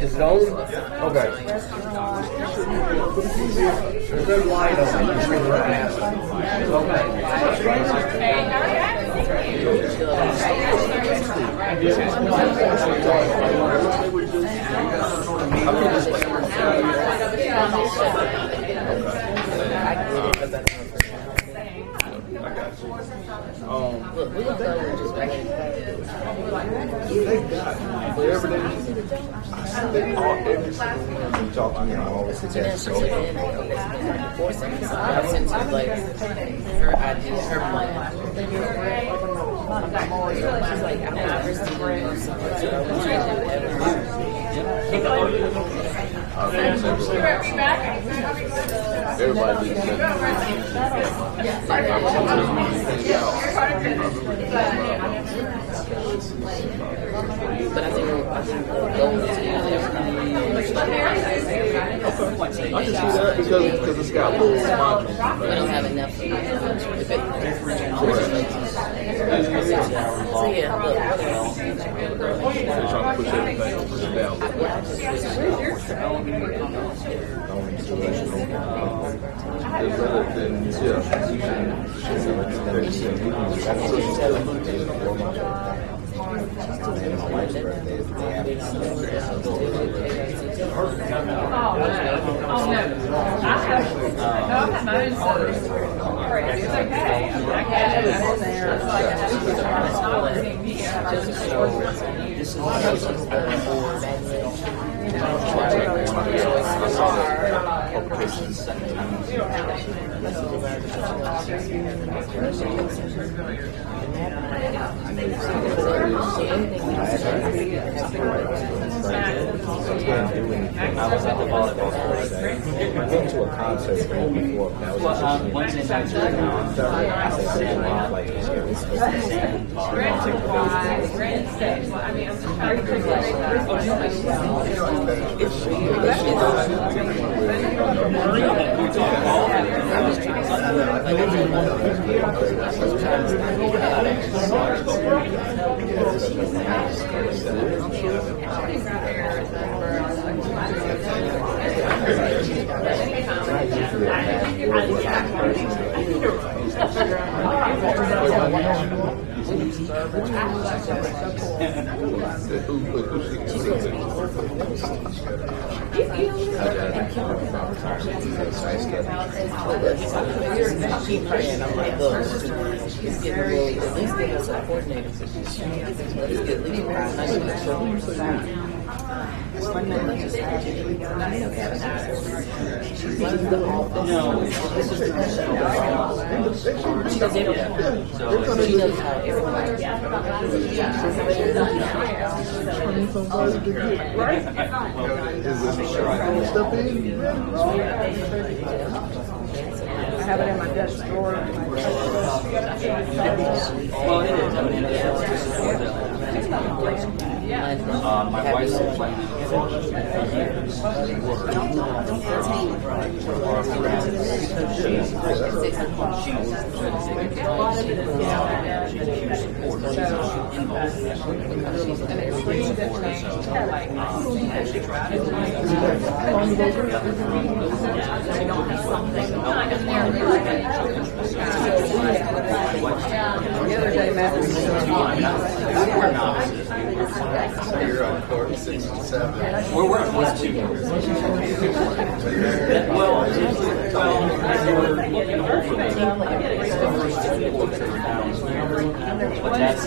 Is it on? Okay. There's no light on it. Just read the right answer. Okay. Look, we don't go just right. Every single one of them talk to me, I always suggest so. I sent her like her idea, her plan. She's like, I'm not risking doing something. So I want you to do everything. Everybody needs to But I think the goal is to use everything. I can see that because it's got little modules. We don't have enough of it. So yeah, look. They're trying to push everything, push it down. I was at the volleyball court today. I've been to a concert before. That was Wednesday night. And I'm like, look, let's get at least get us a coordinator position. Let's get at least 500. No, this is the Because they don't so she knows how everybody I have it in my desk drawer. well, it is. I mean, my wife's been playing for years. She's a huge supporter. She's involved. She's a huge supporter. She tried to The other day, Matthew was we're novices. You're on court 67. We're on course 2. Well, we're looking over the first 2 courts that are down. But that's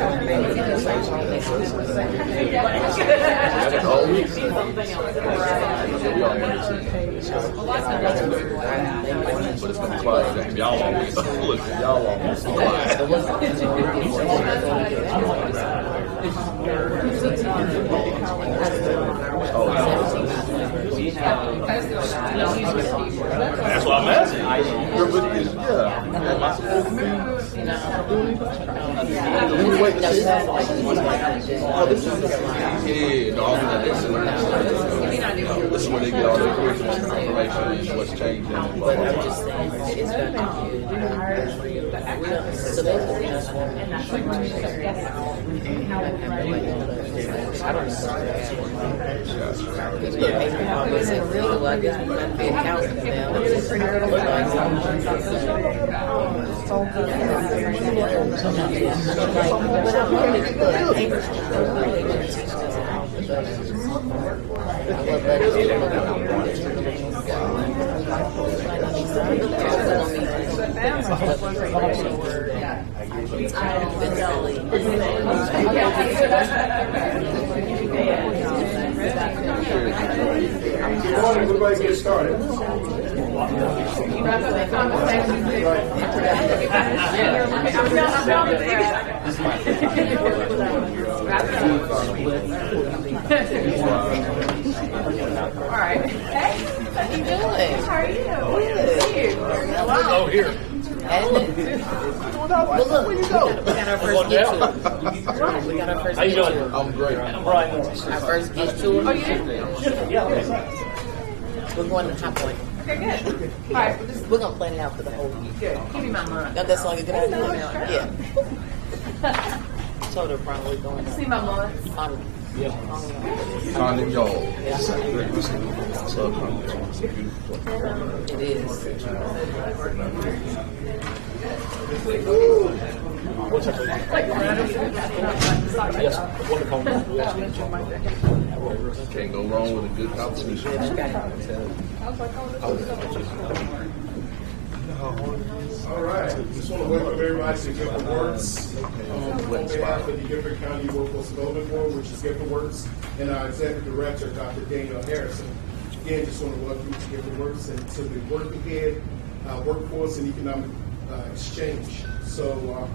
But it's been quiet. Y'all always look. Y'all almost quiet. That's what I'm asking. You're with me. Yeah. Am I supposed to be? Wait to see. Oh, this is. Yeah, no, I'm not. this is where they get all their curriculum information and what's changing. And blah, But blah, I'm blah. just saying that it's got to be so they can I don't know. Well, I guess we might be accountants now. Everybody get started. All right. Hey, How you doing? how are you? Good. Oh, here. Well, look, we got our first get to it. We got our first How you get to doing? it. I'm great. I'm Brian Norris. Our first get to it. Oh, you did? Yeah, okay. We're going to High Point. Okay, good. All right, We're going to plan it out for the whole week. good. Give me my money. Now, that's all you're going to do? Yeah. Told her probably going See my money. on. Finding y'all. It is. What's up? Yes, wonderful. Can't go wrong with a good competition. All right. Just want to welcome everybody to GuilfordWorks on behalf of the Guilford County Workforce Development Board, which is GuilfordWorks, and our Executive Director, Dr. Daniel Harrison. Again, just want to welcome you to GuilfordWorks and to the Work Ahead Workforce and Economic Exchange. So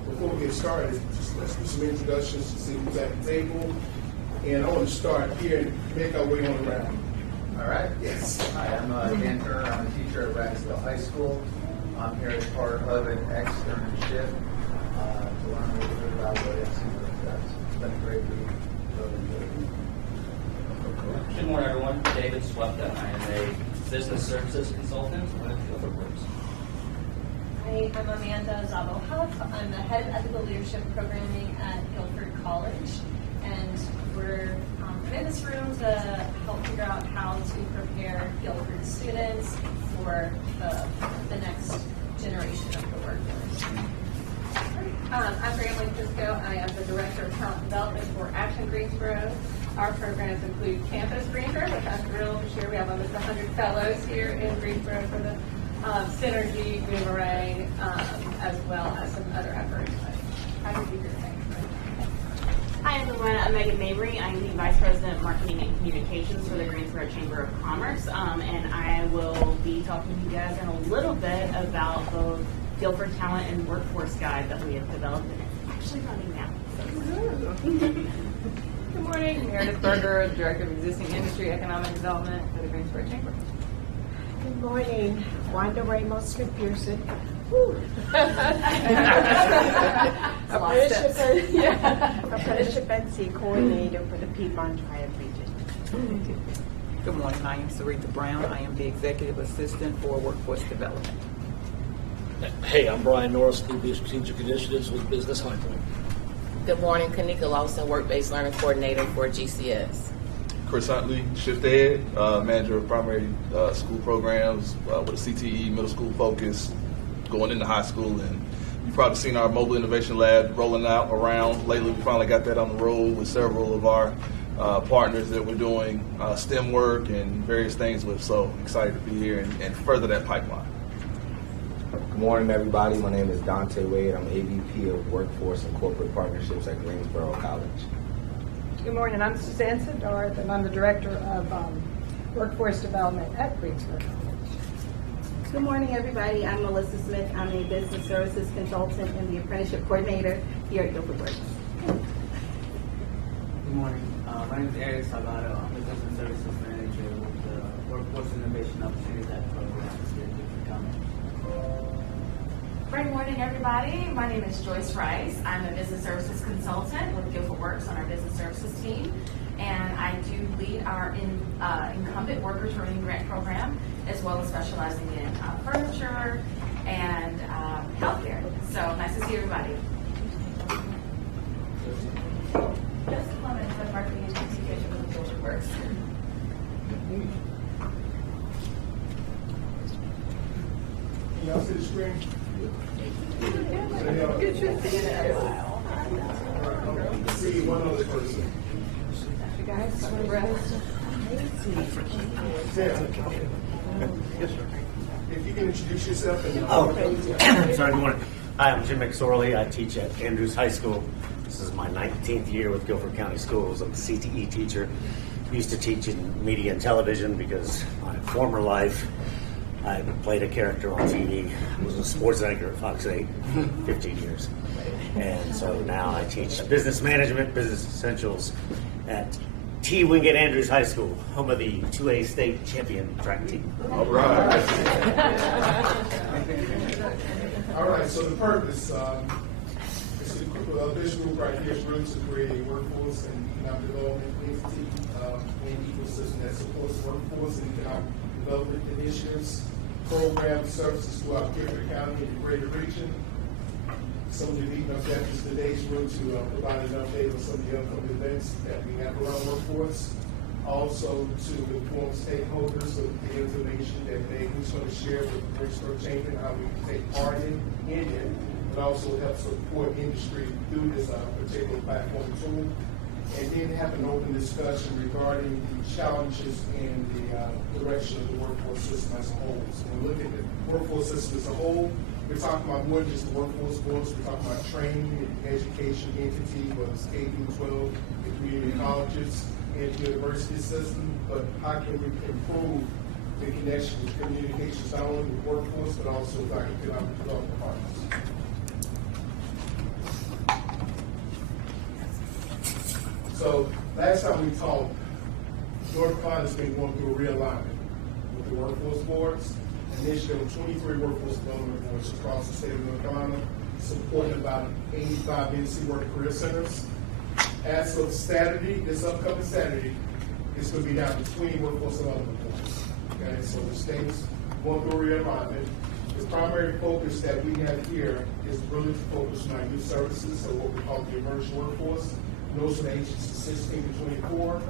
before we get started, just let's do some introductions to see who's at the table. And I want to start here and make our way on around. All right. Yes. Hi, I'm Dan Turner. I'm a teacher at Ragsdale High School. I'm here as part of an externship to learn a little bit about what it's does. It's been a great week. Really enjoyed it. Good morning, everyone. David Swepta. I am a business services consultant with GuilfordWorks. Hi, I'm Amanda Zabo-Huff. I'm the head of ethical leadership programming at Guilford College, and we're in this room to help figure out how to prepare Guilford students for the next generation of the workforce. I'm Graham Fisco. I am the Director of Talent Development for Action Greensboro. Our programs include Campus Greensboro, which I'm thrilled to share. We have almost 100 fellows here in Greensboro for the Synergy, Boomerang, as well as some other efforts. Happy to be here today. Hi everyone, I'm Megan Mabry. I'm the Vice President Marketing and Communications for the Greensboro Chamber of Commerce, and I will be talking to you guys in a little bit about the Guilford Talent and Workforce Guide that we have developed, and it's actually running now. Good morning, Meredith Berger, Director of Existing Industry Economic Development for the Greensboro Chamber. Good morning, Wanda Ramos McPherson. Apprenticeship and C Coordinator for the Piedmont Triad Region. Good morning, I am Sarita Brown. I am the Executive Assistant for Workforce Development. Hey, I'm Brian Norris, VP of Strategic Initiatives with Business High Point. Good morning, Kanika Lawson, Work-Based Learning Coordinator for GCS. Chris Huntley, Shift Ed, Manager of Primary School Programs with a CTE middle school focus, going into high school. And you've probably seen our Mobile Innovation Lab rolling out around. Lately, we finally got that on the road with several of our partners that we're doing STEM work and various things with. So excited to be here and further that pipeline. Good morning, everybody. My name is Dante Wade. I'm AVP of Workforce and Corporate Partnerships at Greensboro College. Good morning, I'm Suzanne Siddharth, and I'm the Director of Workforce Development at Greensboro College. Good morning, everybody. I'm Melissa Smith. I'm a Business Services Consultant and the Apprenticeship Coordinator here at GuilfordWorks. Good morning. My name is Eric Salgado. I'm the Business Services Manager with the Workforce Innovation Opportunities Act program here at Guilford College. Great morning, everybody. My name is Joyce Rice. I'm a business services consultant with GuilfordWorks on our business services team, and I do lead our incumbent worker training grant program, as well as specializing in furniture and healthcare. So nice to see everybody. Just a comment on marketing and communication with GuilfordWorks. Can y'all see the screen? Good to see you. See one other person. You guys, some breath. Sam, if you can introduce yourself and Sorry, good morning. Hi, I'm Jim McSorley. I teach at Andrews High School. This is my 19th year with Guilford County Schools. I'm a CTE teacher. Used to teach in media and television because my former life I played a character on TV. I was a sports anchor at Fox 8 15 years. And so now I teach business management, business essentials at T. Wingate Andrews High School, home of the 2A state champion track team. All right. All right, so the purpose, this group right here is really to create a workforce and economic development entity and ecosystem that supports workforce and economic development initiatives, programs, services throughout Guilford County and the greater region. Some of the meeting objectives today is really to provide an update on some of the upcoming events that we have around workforce. Also to inform stakeholders of the information that we're going to share with Greensboro Chamber and how we can take part in it, but also help support industry through this particular platform tool. And then have an open discussion regarding the challenges and the direction of the workforce system as a whole. So when we look at the workforce system as a whole, we're talking about more than just the workforce force. We're talking about training and education entity, whether it's K-12, the community colleges, and the university system. But how can we improve the connection with communications, not only with workforce, but also with our economic development partners? So last time we talked, North Carolina's been going through a realignment with the workforce boards. Initially, 23 workforce development boards across the state of North Carolina, supporting about 85 NC Work Career Centers. As of Saturday, this upcoming Saturday, it's going to be down to 20 workforce development boards. Okay, so the state's going through a realignment. The primary focus that we have here is really to focus on our youth services, so what we call the emerging workforce. Those are the ages 16 to 24.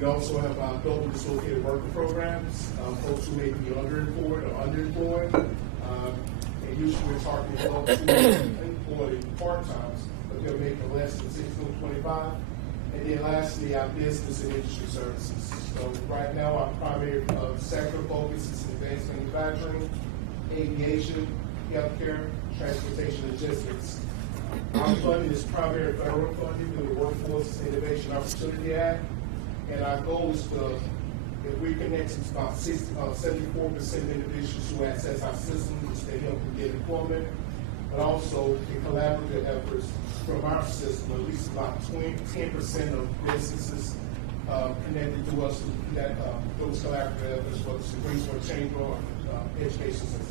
We also have our adult dislocated worker programs, folks who may be underemployed or underemployed. And usually we're targeting folks who are employed part-times, but they're making less than 16 to 25. And then lastly, our business and industry services. So right now, our primary sector focus is advanced manufacturing, aviation, healthcare, transportation, logistics. Our funding is primarily federal funding through the Workforce Innovation Opportunity Act. And our goal is to, if we connect to about 74% of individuals who access our systems, to help them get employment, but also in collaborative efforts from our system, at least about 10% of businesses connected to us that those collaborative efforts, whether it's the Greensboro Chamber or education system.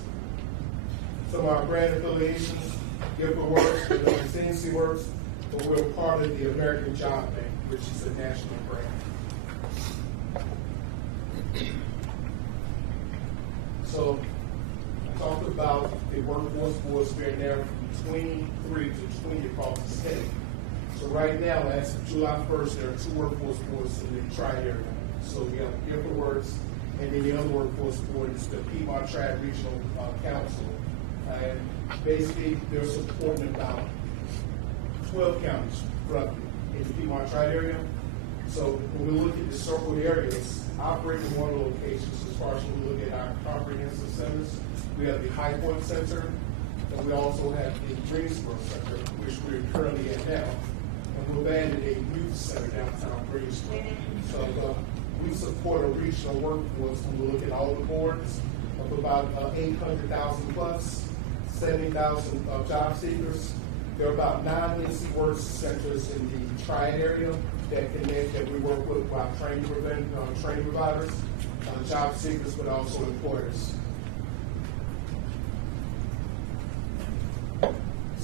Some of our brand affiliations, GuilfordWorks, CNC Works, but we're part of the American Job Bank, which is a national brand. So I talked about the workforce boards being there from 23 to 20 across the state. So right now, as of July 1st, there are 2 workforce boards in the tri-area. So we have GuilfordWorks, and then the other workforce board is the Piedmont Tri-Regional Council. And basically, they're supporting about 12 counties roughly in the Piedmont Tri-area. So when we look at the circled areas, operating in one of the locations, as far as when we look at our comprehensive centers, we have the High Point Center, and we also have the Greensboro Center, which we're currently at now. And we've added a youth center downtown Greensboro. So we support a regional workforce when we look at all the boards of about 800,000 plus, 70,000 job seekers. There are about 9 NC Works centers in the Triad area that connect, that we work with our training providers, job seekers, but also employers.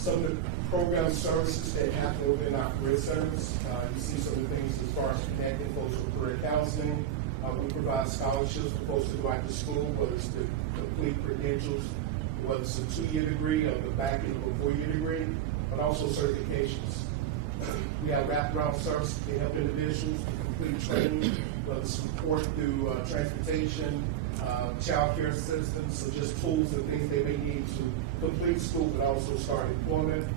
some of the program services that happen within our career centers. You see some of the things as far as connecting folks with career counseling. We provide scholarships for folks to go out to school, whether it's the complete credentials, whether it's a 2-year degree or the back end of a 4-year degree, but also certifications. We have wraparound services to help individuals to complete training, whether it's support through transportation, child care assistance, or just tools and things they may need to complete school, but also start employment.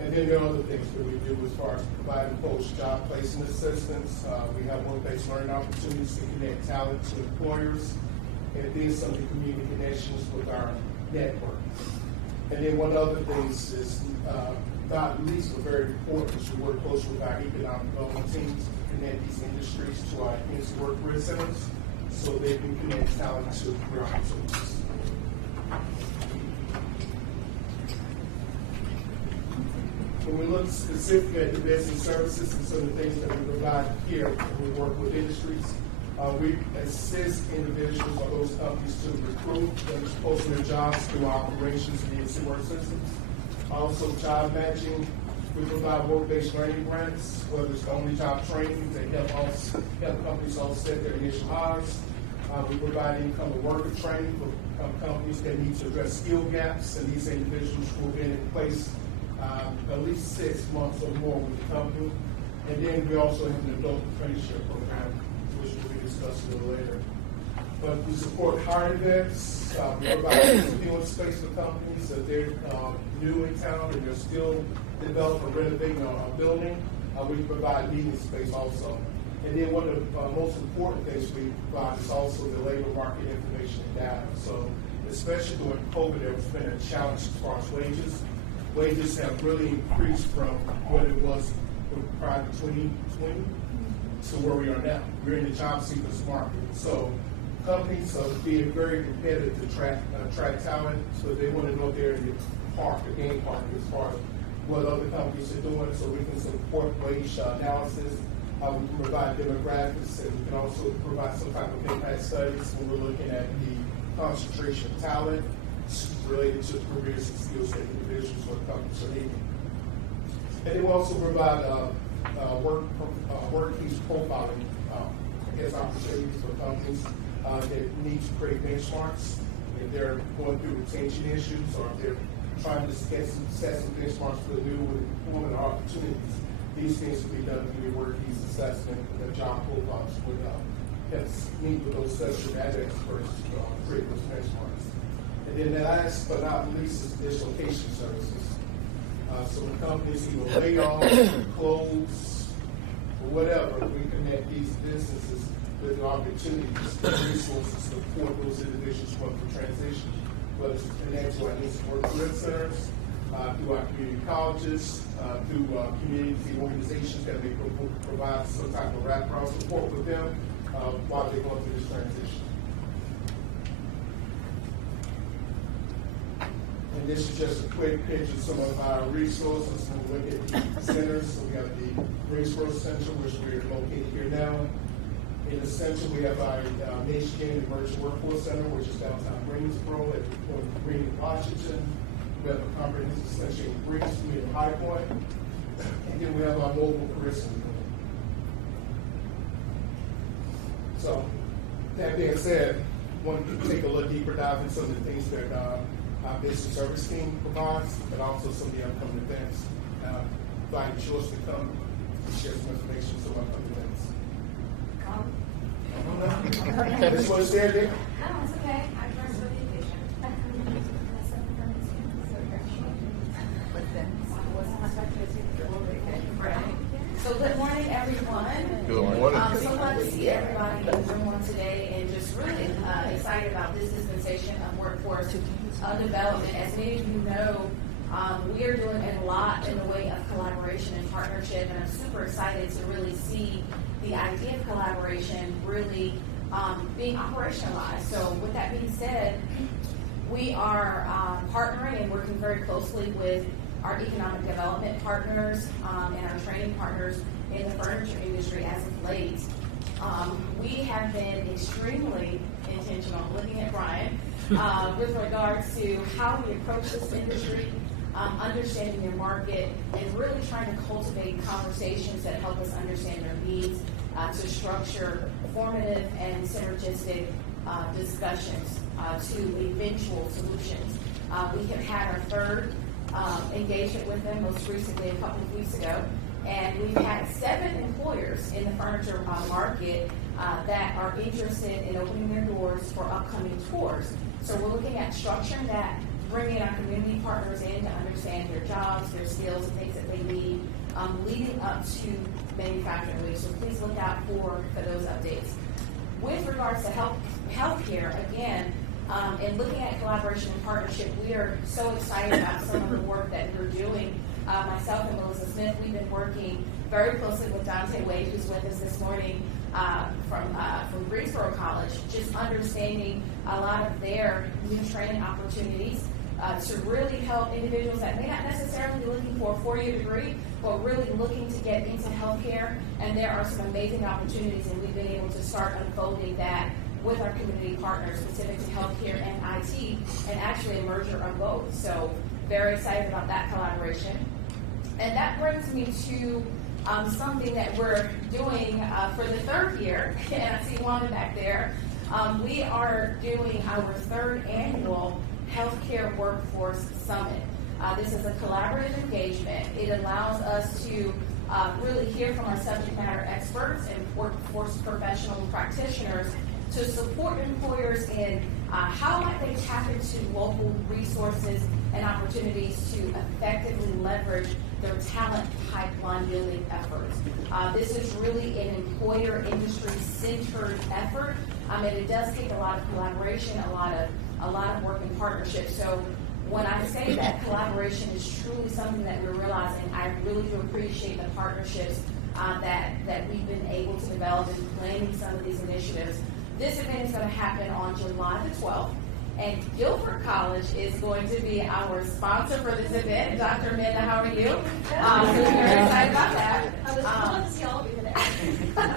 And then there are other things that we do as far as providing post-job placement assistance. We have work-based learning opportunities to connect talent to employers, and then some of the community connections with our network. And then one other thing is, not least, but very important, is we work closely with our economic development teams to connect these industries to our community work career centers so they can connect talent to career opportunities. When we look specifically at the business services and some of the things that we provide here, when we work with industries, we assist individuals or those companies to recruit and post their jobs through our operations and agency work systems. Also, job matching. We provide work-based learning grants, whether it's only job training that help companies offset their initial hires. We provide income and worker training for companies that need to address skill gaps, and these individuals will be in place at least 6 months or more with the company. And then we also have an adult apprenticeship program, which will be discussed a little later. But we support hiring events. We provide field space for companies that they're new in town and they're still developing or renovating a building. We provide meeting space also. And then one of the most important things we provide is also the labor market information and data. So especially during COVID, there has been a challenge as far as wages. Wages have really increased from what it was prior to 2020 to where we are now. We're in the job seekers market. So companies are being very competitive to attract talent, so they want to know they're in the park, the game park, as far as what other companies are doing, so we can support wage analysis. We can provide demographics, and we can also provide some type of impact studies when we're looking at the concentration of talent related to careers and skills that individuals or companies are needing. And then we also provide workplace profiling opportunities for companies that need to create benchmarks. If they're going through retention issues or if they're trying to set some benchmarks for the new employment opportunities, these things will be done through the workplace assessment and the job profiles would help meet with those subject matter experts to create those benchmarks. And then last but not least is dislocation services. So when companies either lay off, close, or whatever, we connect these businesses with the opportunities and resources to support those individuals going through transition, whether it's connected to our instant work career centers, through our community colleges, through community organizations that may provide some type of wraparound support with them while they're going through this transition. And this is just a quick picture of some of our resources. When we look at the centers, so we have the Greensboro Center, which we're located here now. In the center, we have our Michigan Emerging Workforce Center, which is downtown Greensboro at the point of Green and Washington. We have a comprehensive center in Greece, we have High Point. And then we have our mobile career center. So, that being said, I want to take a little deeper dive into some of the things that our business service team provides, but also some of the upcoming events. Invite yours to come and share some information on some upcoming events. This one is there, Dick? No, it's okay. I dressed for the occasion. So good morning, everyone. Good morning. So glad to see everybody in the room today, and just really excited about this dispensation of workforce development. As many of you know, we are doing a lot in the way of collaboration and partnership, and I'm super excited to really see the idea of collaboration really being operationalized. So with that being said, we are partnering and working very closely with our economic development partners and our training partners in the furniture industry as of late. We have been extremely intentional, looking at Brian, with regards to how we approach this industry, understanding their market, and really trying to cultivate conversations that help us understand their needs to structure formative and synergistic discussions to eventual solutions. We have had our third engagement with them most recently a couple of weeks ago, and we've had 7 employers in the furniture market that are interested in opening their doors for upcoming tours. So we're looking at structuring that, bringing our community partners in to understand their jobs, their skills, and things that they need leading up to manufacturing week. So please look out for those updates. With regards to healthcare, again, and looking at collaboration and partnership, we are so excited about some of the work that we're doing. Myself and Melissa Smith, we've been working very closely with Dante Wade, who's with us this morning from Greensboro College, just understanding a lot of their new training opportunities to really help individuals that may not necessarily be looking for a 4-year degree, but really looking to get into healthcare. And there are some amazing opportunities, and we've been able to start unfolding that with our community partners specific to healthcare and IT, and actually a merger of both. So very excited about that collaboration. And that brings me to something that we're doing for the 3rd year, and I see Wanda back there. We are doing our 3rd annual Healthcare Workforce Summit. This is a collaborative engagement. It allows us to really hear from our subject matter experts and workforce professional practitioners to support employers in how might they tap into local resources and opportunities to effectively leverage their talent pipeline building efforts. This is really an employer industry-centered effort, and it does take a lot of collaboration, a lot of work in partnership. So when I say that collaboration is truly something that we're realizing, I really do appreciate the partnerships that we've been able to develop in planning some of these initiatives. This event is going to happen on July the 12th, and Guilford College is going to be our sponsor for this event. Dr. Amanda, how are you? So we're very excited about that. I was glad to see all of you there.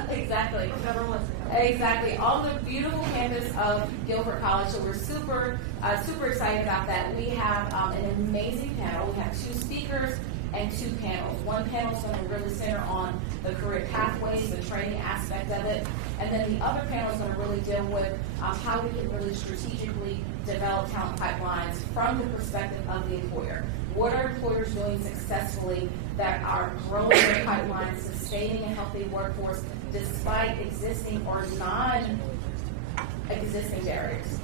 Exactly. Everyone's Exactly. On the beautiful campus of Guilford College. So we're super excited about that. We have an amazing panel. We have 2 speakers and 2 panels. One panel is going to really center on the career pathways, the training aspect of it. And then the other panel is going to really deal with how we can really strategically develop talent pipelines from the perspective of the employer. What are employers doing successfully that are growing their pipelines, sustaining a healthy workforce despite existing or non-existing barriers?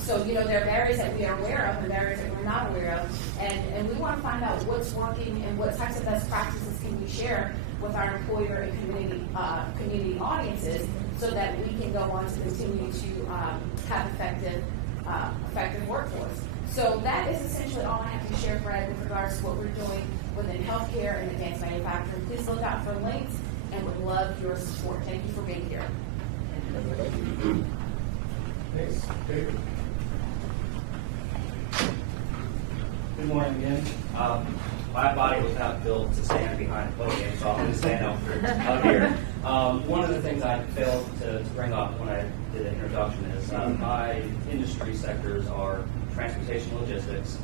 So, there are barriers that we are aware of and barriers that we're not aware of. And we want to find out what's working and what types of best practices can we share with our employer and community audiences so that we can go on to continue to have effective workforce. So that is essentially all I have to share, Fred, with regards to what we're doing within healthcare and advanced manufacturing. Please look out for links and would love your support. Thank you for being here. Thanks. David. Good morning again. My body was not built to stand behind a podium, so I'm going to stand out here. One of the things I failed to bring up when I did the introduction is my industry sectors are transportation logistics,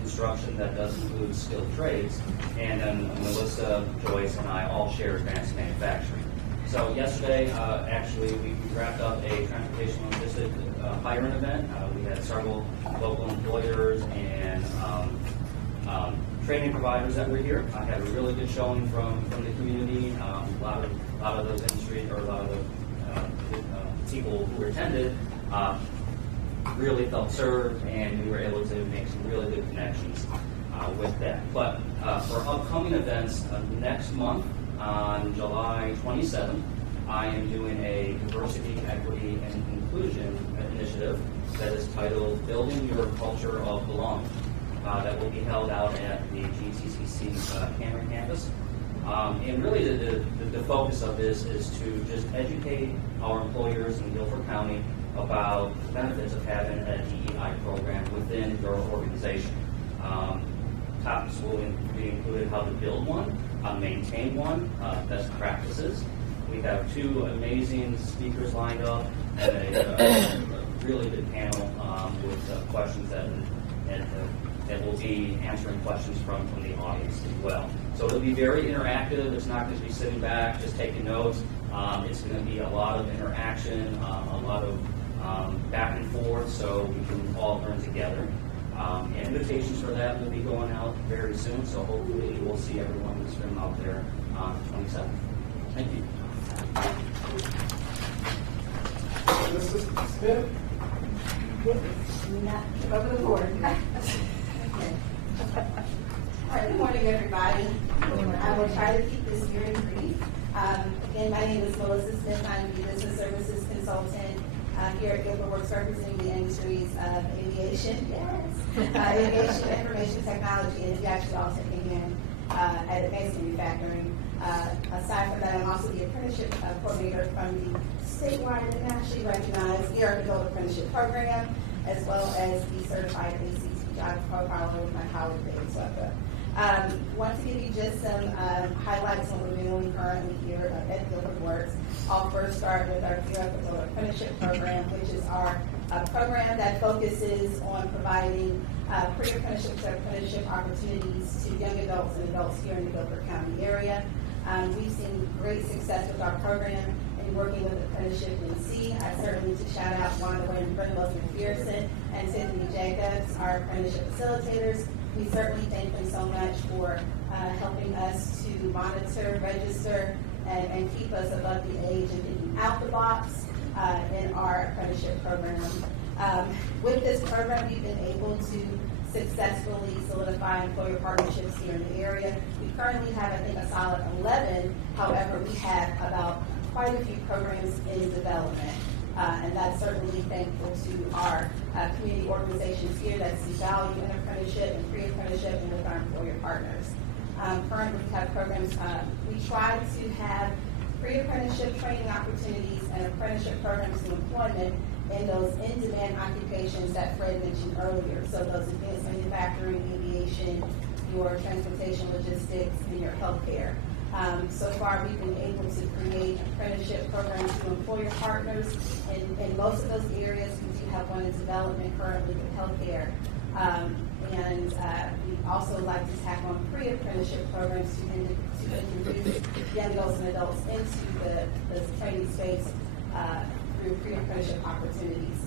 construction that does include skilled trades, and then Melissa, Joyce, and I all share advanced manufacturing. So yesterday, actually, we wrapped up a transportation logistics hiring event. We had several local employers and training providers that were here. I had a really good showing from the community. A lot of those industries, or a lot of the people who attended really felt served, and we were able to make some really good connections with that. But for upcoming events next month, on July 27th, I am doing a diversity, equity, and inclusion initiative that is titled Building Your Culture of Belonging. That will be held out at the GTCC Cameron campus. And really the focus of this is to just educate our employers in Guilford County about the benefits of having a DEI program within your organization. Topics will be included how to build one, maintain one, best practices. We have 2 amazing speakers lined up and a really good panel with questions and and we'll be answering questions from the audience as well. So it'll be very interactive. It's not going to be sitting back, just taking notes. It's going to be a lot of interaction, a lot of back and forth, so we can all learn together. And invitations for that will be going out very soon, so hopefully we'll see everyone in this room out there on the 27th. Thank you. Mrs. Smith? Over the board. All right, good morning, everybody. I will try to keep this very brief. Again, my name is Melissa Smith. I'm the Business Services Consultant here at GuilfordWorks, representing the industries of aviation, aviation, information technology, and we actually also came in at advanced manufacturing. Aside from that, I'm also the apprenticeship coordinator from the statewide and nationally recognized Year Adult Apprenticeship Program, as well as the certified ACT job profile with my colleague Dave Sucker. Want to give you just some highlights on what we're doing currently here at GuilfordWorks. I'll first start with our Year Adult Apprenticeship Program, which is our program that focuses on providing pre-apprenticeship to apprenticeship opportunities to young adults and adults here in the Guilford County area. We've seen great success with our program in working with Apprenticeship NC. I certainly to shout out Wanda Wayne McPherson and Tiffany Jacobs, our apprenticeship facilitators. We certainly thank them so much for helping us to monitor, register, and keep us above the age and thinking out the box in our apprenticeship program. With this program, we've been able to successfully solidify employer partnerships here in the area. We currently have, I think, a solid 11. However, we have about quite a few programs in development. And that's certainly thankful to our community organizations here that see value in apprenticeship and pre-apprenticeship and with our employer partners. Currently, we have programs, we try to have pre-apprenticeship training opportunities and apprenticeship programs to employment in those in-demand occupations that Fred mentioned earlier. So those advanced manufacturing, aviation, your transportation logistics, and your healthcare. So far, we've been able to create apprenticeship programs to employer partners. In most of those areas, we do have one in development currently with healthcare. And we also like to tack on pre-apprenticeship programs to introduce young adults and adults into the training space through pre-apprenticeship opportunities.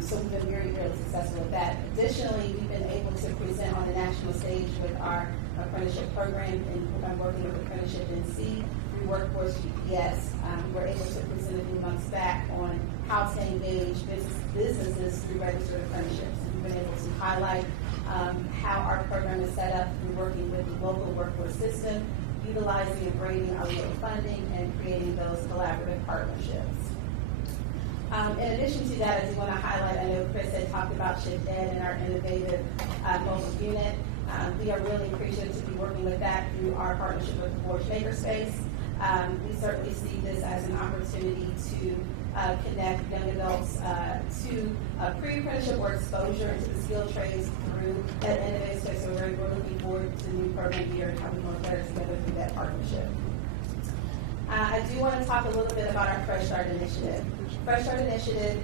So we've been very, very successful with that. Additionally, we've been able to present on the national stage with our apprenticeship program, and I'm working with Apprenticeship NC through Workforce GPS. We were able to present a few months back on how to engage businesses through registered apprenticeships. And we've been able to highlight how our program is set up through working with the local workforce system, utilizing and grading our local funding, and creating those collaborative partnerships. In addition to that, I do want to highlight, I know Chris had talked about Shift Ed and our innovative mobile unit. We are really appreciative to be working with that through our partnership with the Forge Makerspace. We certainly see this as an opportunity to connect young adults to pre-apprenticeship or exposure into the skilled trades through that innovative space. So we're looking forward to the new program here and how we work better together through that partnership. I do want to talk a little bit about our Fresh Start Initiative. Fresh Start Initiative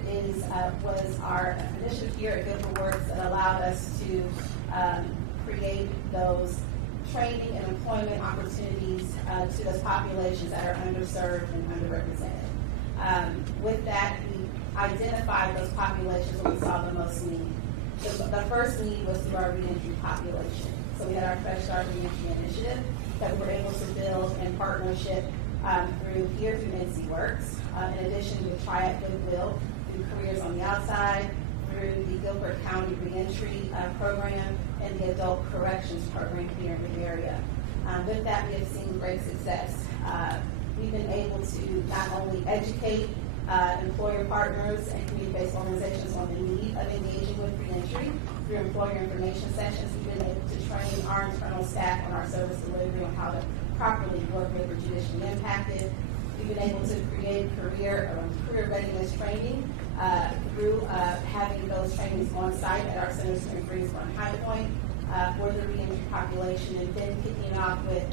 was our initiative here at GuilfordWorks that allowed us to create those training and employment opportunities to those populations that are underserved and underrepresented. With that, we identified those populations where we saw the most need. The first need was through our reentry population. So we had our Fresh Start Reentry Initiative that we were able to build in partnership through NC Works, in addition with Triad Goodwill, through Careers on the Outside, through the Guilford County Reentry Program, and the Adult Corrections Program here in the area. With that, we have seen great success. We've been able to not only educate employer partners and community-based organizations on the need of engaging with reentry through employer information sessions. We've been able to train our internal staff on our service delivery on how to properly work with or judicially impacted. We've been able to create career readiness training through having those trainings on site at our centers here in Greensboro and High Point for the reentry population, and then kicking off with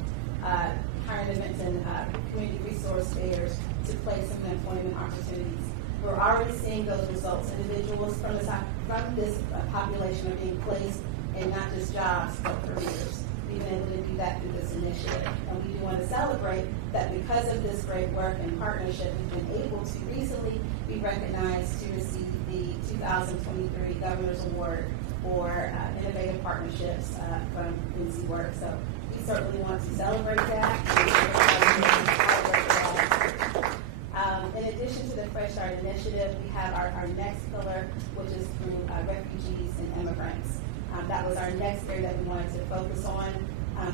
tournaments and community resource fairs to place some employment opportunities. We're already seeing those results. Individuals from this population are being placed and not just jobs, but careers. We've been able to do that through this initiative. And we do want to celebrate that because of this great work and partnership, we've been able to recently be recognized to receive the 2023 Governor's Award for Innovative Partnerships from NC So we certainly want to celebrate that. In addition to the Fresh Start Initiative, we have our next pillar, which is through refugees and immigrants. That was our next area that we wanted to focus on.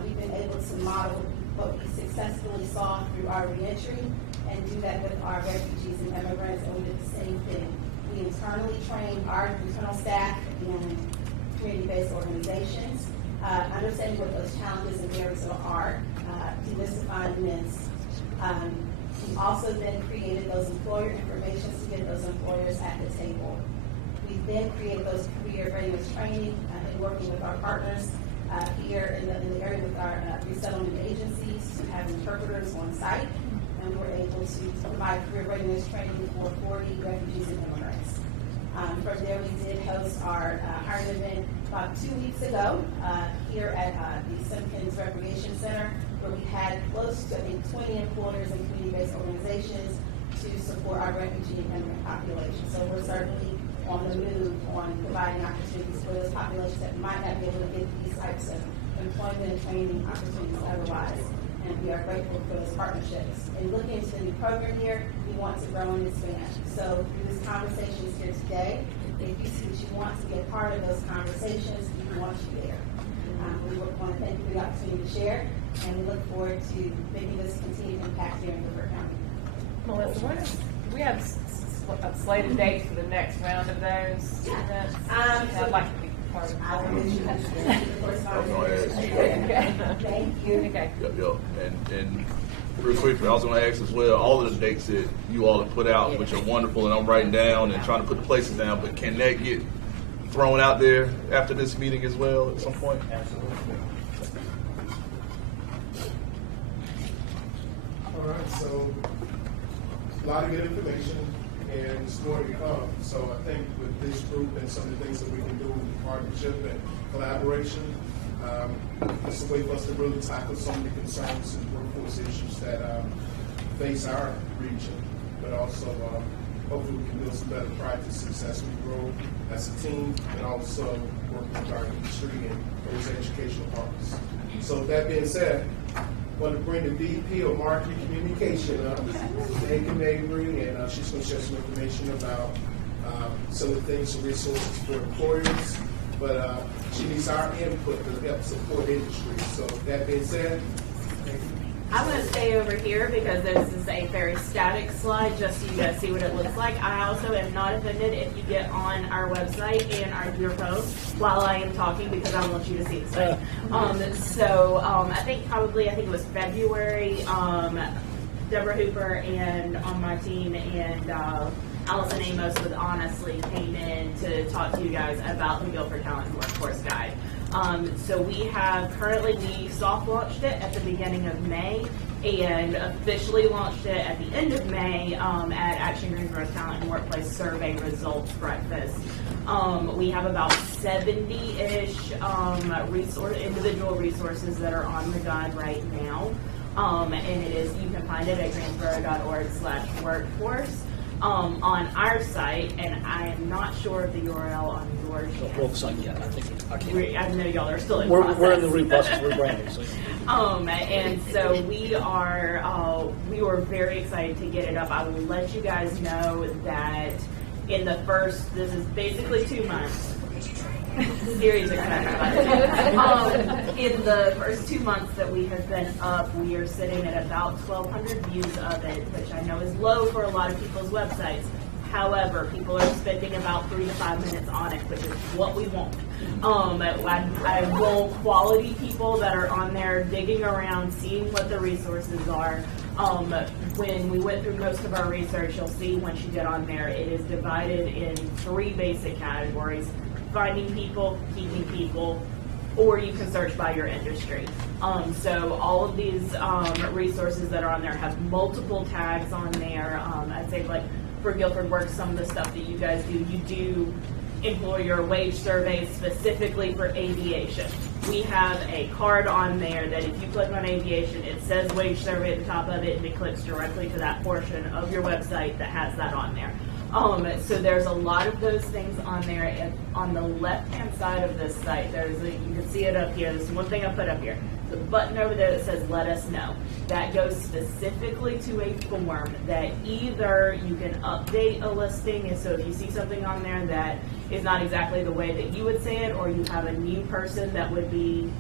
We've been able to model what we successfully saw through our reentry and do that with our refugees and immigrants, and we did the same thing. We internally trained our internal staff and community-based organizations, understanding what those challenges and barriers are, demystifying myths. We also then created those employer informations to get those employers at the table. We then created those career readiness training and working with our partners here in the area with our resettlement agencies to have interpreters on site, and we were able to provide career readiness training for 40 refugees and immigrants. From there, we did host our hiring event about 2 weeks ago here at the Simpkins Recreation Center, where we had close to, I think, 20 employers and community-based organizations to support our refugee and immigrant population. So we're certainly on the move on providing opportunities for those populations that might not be able to get these types of employment and training opportunities otherwise. And we are grateful for those partnerships. And looking into the new program here, we want to grow and expand. So through this conversation here today, if you see that you want to be a part of those conversations, we want you there. We want to thank you for the opportunity to share, and we look forward to making this continued impact here in Guilford County. Melissa, we have a slated dates for the next round of those events? I'd like to be part of that. Thank you. Okay. Yep. And real quickly, I was going to ask as well, all of the dates that you all have put out, which are wonderful, and I'm writing down and trying to put the places down, but can that get thrown out there after this meeting as well at some point? Absolutely. All right, so a lot of good information, and it's more to come. So I think with this group and some of the things that we can do in partnership and collaboration, it's a way for us to really tackle some of the concerns and workforce issues that face our region, but also hopefully we can build some better practices as we grow as a team, and also work with our industry and those educational partners. So that being said, I want to bring the VP of Marketing Communication up, Megan Mabry, and she's going to share some information about some of the things, some resources for employers, but she needs our input to help support industry. So that being said, I'm going to stay over here because this is a very static slide just so you guys see what it looks like. I also am not offended if you get on our website and your phone while I am talking because I want you to see the site. I think it was February, Deborah Hooper and on my team and Allison Amos with Honestly came in to talk to you guys about the Guilford Talent and Workforce Guide. So we soft launched it at the beginning of May and officially launched it at the end of May at Action Greensboro's Talent and Workplace Survey Results Breakfast. We have about 70-ish individual resources that are on the guide right now. You can find it at greensboro.org/workforce. On our site, and I am not sure of the URL on yours yet. Website yet, I think I can't. I know y'all are still in We're in the process. rebranding. So. We were very excited to get it up. I will let you guys know that in the first, this is basically 2 months. Series are in the first 2 months that we have been up, we are sitting at about 1,200 views of it, which I know is low for a lot of people's websites. However, people are spending about 3 to 5 minutes on it, which is what we want. I want quality people that are on there digging around, seeing what the resources are. When we went through most of our research, you'll see once you get on there, it is divided in 3 basic categories: finding people, keeping people, or you can search by your industry. So all of these resources that are on there have multiple tags on there. I'd say like for GuilfordWorks, some of the stuff that you guys do, you do employer wage surveys specifically for aviation. We have a card on there that if you click on aviation, it says wage survey at the top of it, and it clicks directly to that portion of your website that has that on there. So there's a lot of those things on there. And on the left-hand side of this site, you can see it up here. There's one thing I put up here. The button over there that says "Let us know." That goes specifically to a form that either you can update a listing, and so if you see something on there that is not exactly the way that you would say it, or you have a new person that would be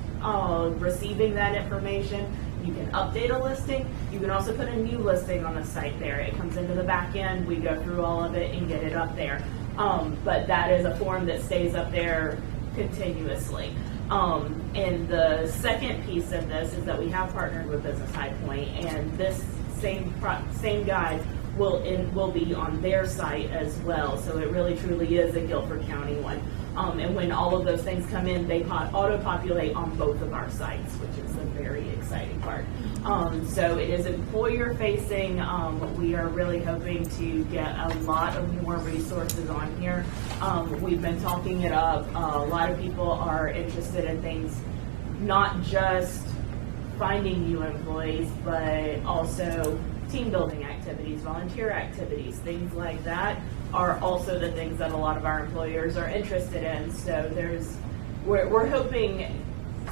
receiving that information, you can update a listing. You can also put a new listing on the site there. It comes into the back end. We go through all of it and get it up there. But that is a form that stays up there continuously. And the second piece of this is that we have partnered with Business High Point, and this same guide will be on their site as well. So it really truly is a Guilford County one. And when all of those things come in, they auto-populate on both of our sites, which is a very exciting part. So it is employer-facing. We are really hoping to get a lot of more resources on here. We've been talking it up. A lot of people are interested in things, not just finding new employees, but also team building activities, volunteer activities, things like that are also the things that a lot of our employers are interested in. So we're hoping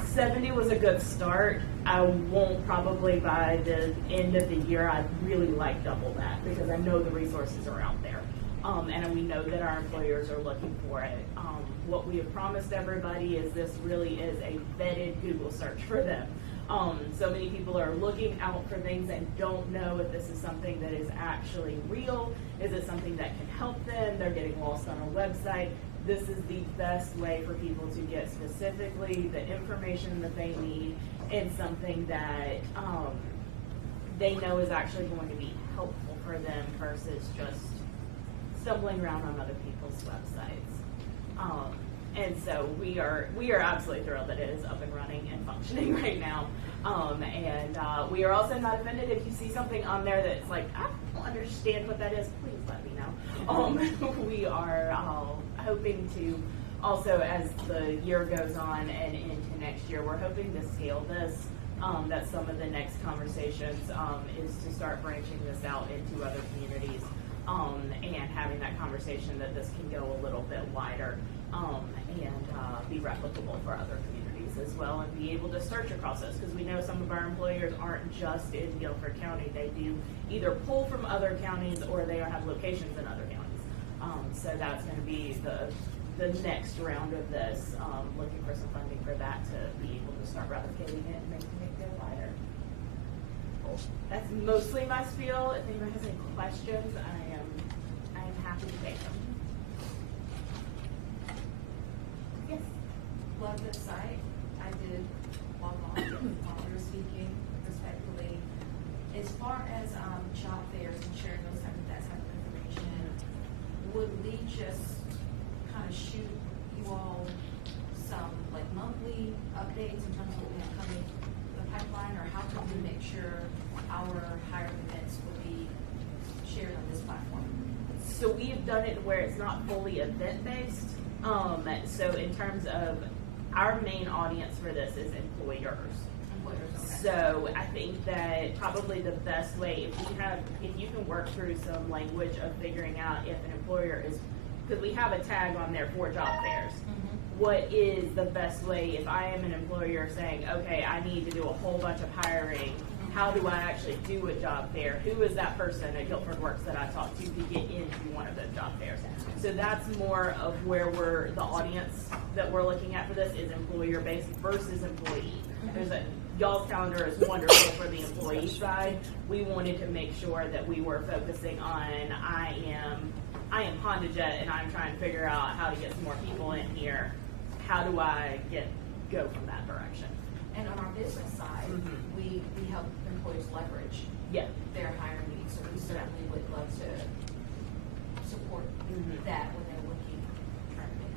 70 was a good start. I won't probably by the end of the year, I'd really like double that because I know the resources are out there. And we know that our employers are looking for it. What we have promised everybody is this really is a vetted Google search for them. So many people are looking out for things and don't know if this is something that is actually real. Is it something that can help them? They're getting lost on a website. This is the best way for people to get specifically the information that they need and something that they know is actually going to be helpful for them versus just stumbling around on other people's websites. And so we are absolutely thrilled that it is up and running and functioning right now. And we are also not offended if you see something on there that's like, I don't understand what that is, please let me know. We are hoping to also, as the year goes on and into next year, we're hoping to scale this. That's some of the next conversations is to start branching this out into other communities and having that conversation that this can go a little bit wider and be replicable for other communities as well, and be able to search across this, because we know some of our employers aren't just in Guilford County. They do either pull from other counties or they have locations in other counties. So that's going to be the next round of this, looking for some funding for that to be able to start replicating it and making it go wider. Awesome. That's mostly my spiel. If anyone has any questions, I am happy to take them. Yes. Love this site. I did log on while we were speaking respectfully. As far as job fairs and sharing that type of information, would Lee just kind of shoot you all some like monthly updates in terms of what we have coming in the pipeline, or how can we make sure our hiring events would be shared on this platform? So we have done it where it's not fully event-based. So in terms of our main audience for this is employers. Okay. So I think that probably the best way, if you can work through some language of figuring out if an employer is, because we have a tag on there for job fairs. What is the best way if I am an employer saying, okay, I need to do a whole bunch of hiring, how do I actually do a job fair? Who is that person at GuilfordWorks that I talk to get into one of those job fairs? So that's more of where the audience that we're looking at for this is employer-based versus employee. Y'all's calendar is wonderful for the employee side. We wanted to make sure that we were focusing on I am HondaJet and I'm trying to figure out how to get some more people in here. How do I go from that direction? And on our business side, we help employers leverage their hiring needs. So we certainly would love to support that when they're looking.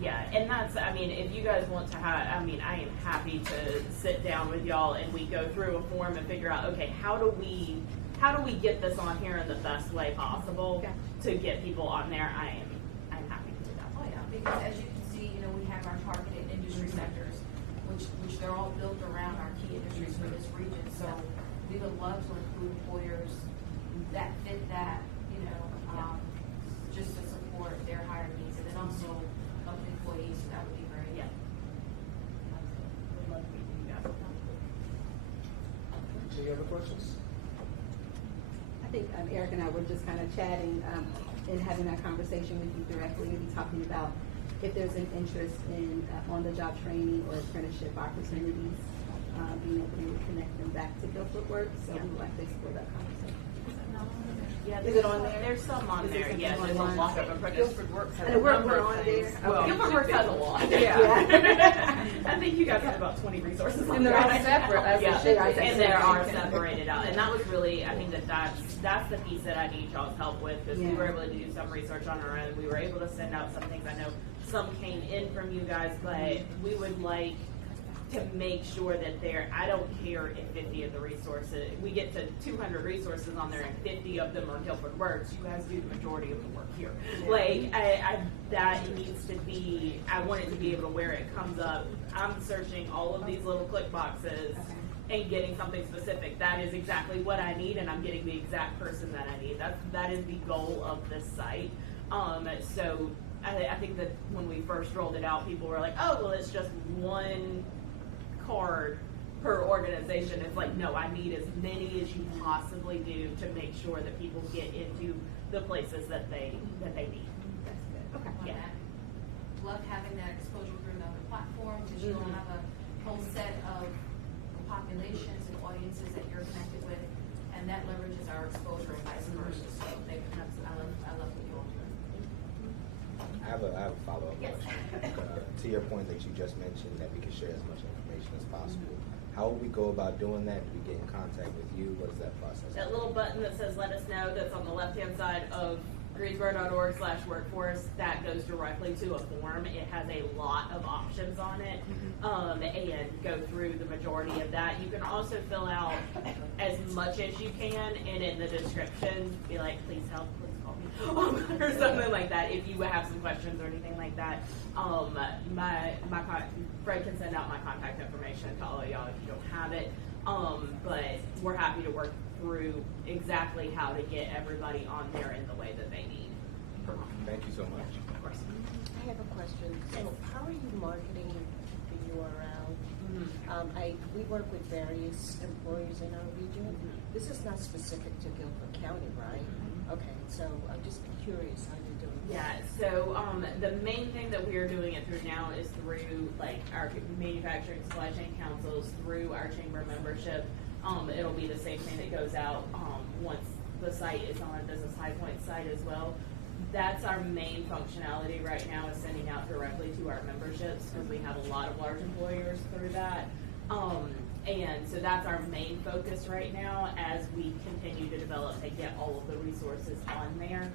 Yeah, and that's, if you guys want to have, I am happy to sit down with y'all and we go through a form and figure out, okay, how do we get this on here in the best way possible to get people on there? I'm happy to do that. Oh yeah. because as you can see, we have our targeted industry sectors, which they're all built around our key industries for this region. So we would love to include employers that fit that, just to support their higher needs, and then also employees. So that would be great. Yeah. Would love to meet you guys. Any other questions? I think Eric and I were just kind of chatting and having that conversation with you directly, maybe talking about if there's an interest in on-the-job training or apprenticeship opportunities, being able to connect them back to GuilfordWorks. So we would like to explore that conversation. Yeah, Is it on there? There's some on Is there there. something Yeah, on there's a there? lot of them. But GuilfordWorks has And a we're number on of there? things. Well, Okay. GuilfordWorks has a lot. Yeah. I think you guys have about 20 resources on And they're there. all separate, as they Yeah, should be. and they are separated out. And that was really, I think that's the piece that I need y'all's help with, because we were able to do some research on our own. We were able to send out some things. I know some came in from you guys, but we would like to make sure that I don't care if 50 of the resources, we get to 200 resources on there and 50 of them are GuilfordWorks. You guys do the majority of the work here. Like, that needs to be, I want it to be able to where it comes up. I'm searching all of these little click boxes and getting something specific. That is exactly what I need, and I'm getting the exact person that I need. That is the goal of this site. So I think that when we first rolled it out, people were like, oh, well, it's just one card per organization. It's like, no, I need as many as you possibly do to make sure that people get into the places that they need. That's good. Okay. Yeah. Love having that exposure through another platform, because you'll have a whole set of populations and audiences that you're connected with, and that leverages our exposure and vice versa. So I love what you all do. I have a follow-up Yes. question. To your point that you just mentioned, that we can share as much information as possible. How would we go about doing that? Do we get in contact with you? What is that process? That little button that says "Let us know" that's on the left-hand side of greensboro.org/workforce, that goes directly to a form. It has a lot of options on it, and go through the majority of that. You can also fill out as much as you can, and in the description, be like, "Please help, please call me," or something like that. If you have some questions or anything like that, Fred can send out my contact information to all of y'all if you don't have it. But we're happy to work through exactly how to get everybody on there in the way that they need. Perfect. Thank you so much. Of course. I have a question. So how are you marketing the URL? We work with various employers in our region. This is not specific to Guilford County, right? Okay, so I'm just curious how you're doing. Yeah, so the main thing that we are doing it through now is through like our manufacturing supply chain councils, through our chamber membership. It'll be the same thing that goes out once the site is on a Business High Point site as well. That's our main functionality right now, is sending out directly to our memberships, because we have a lot of large employers through that. And so that's our main focus right now as we continue to develop and get all of the resources on there.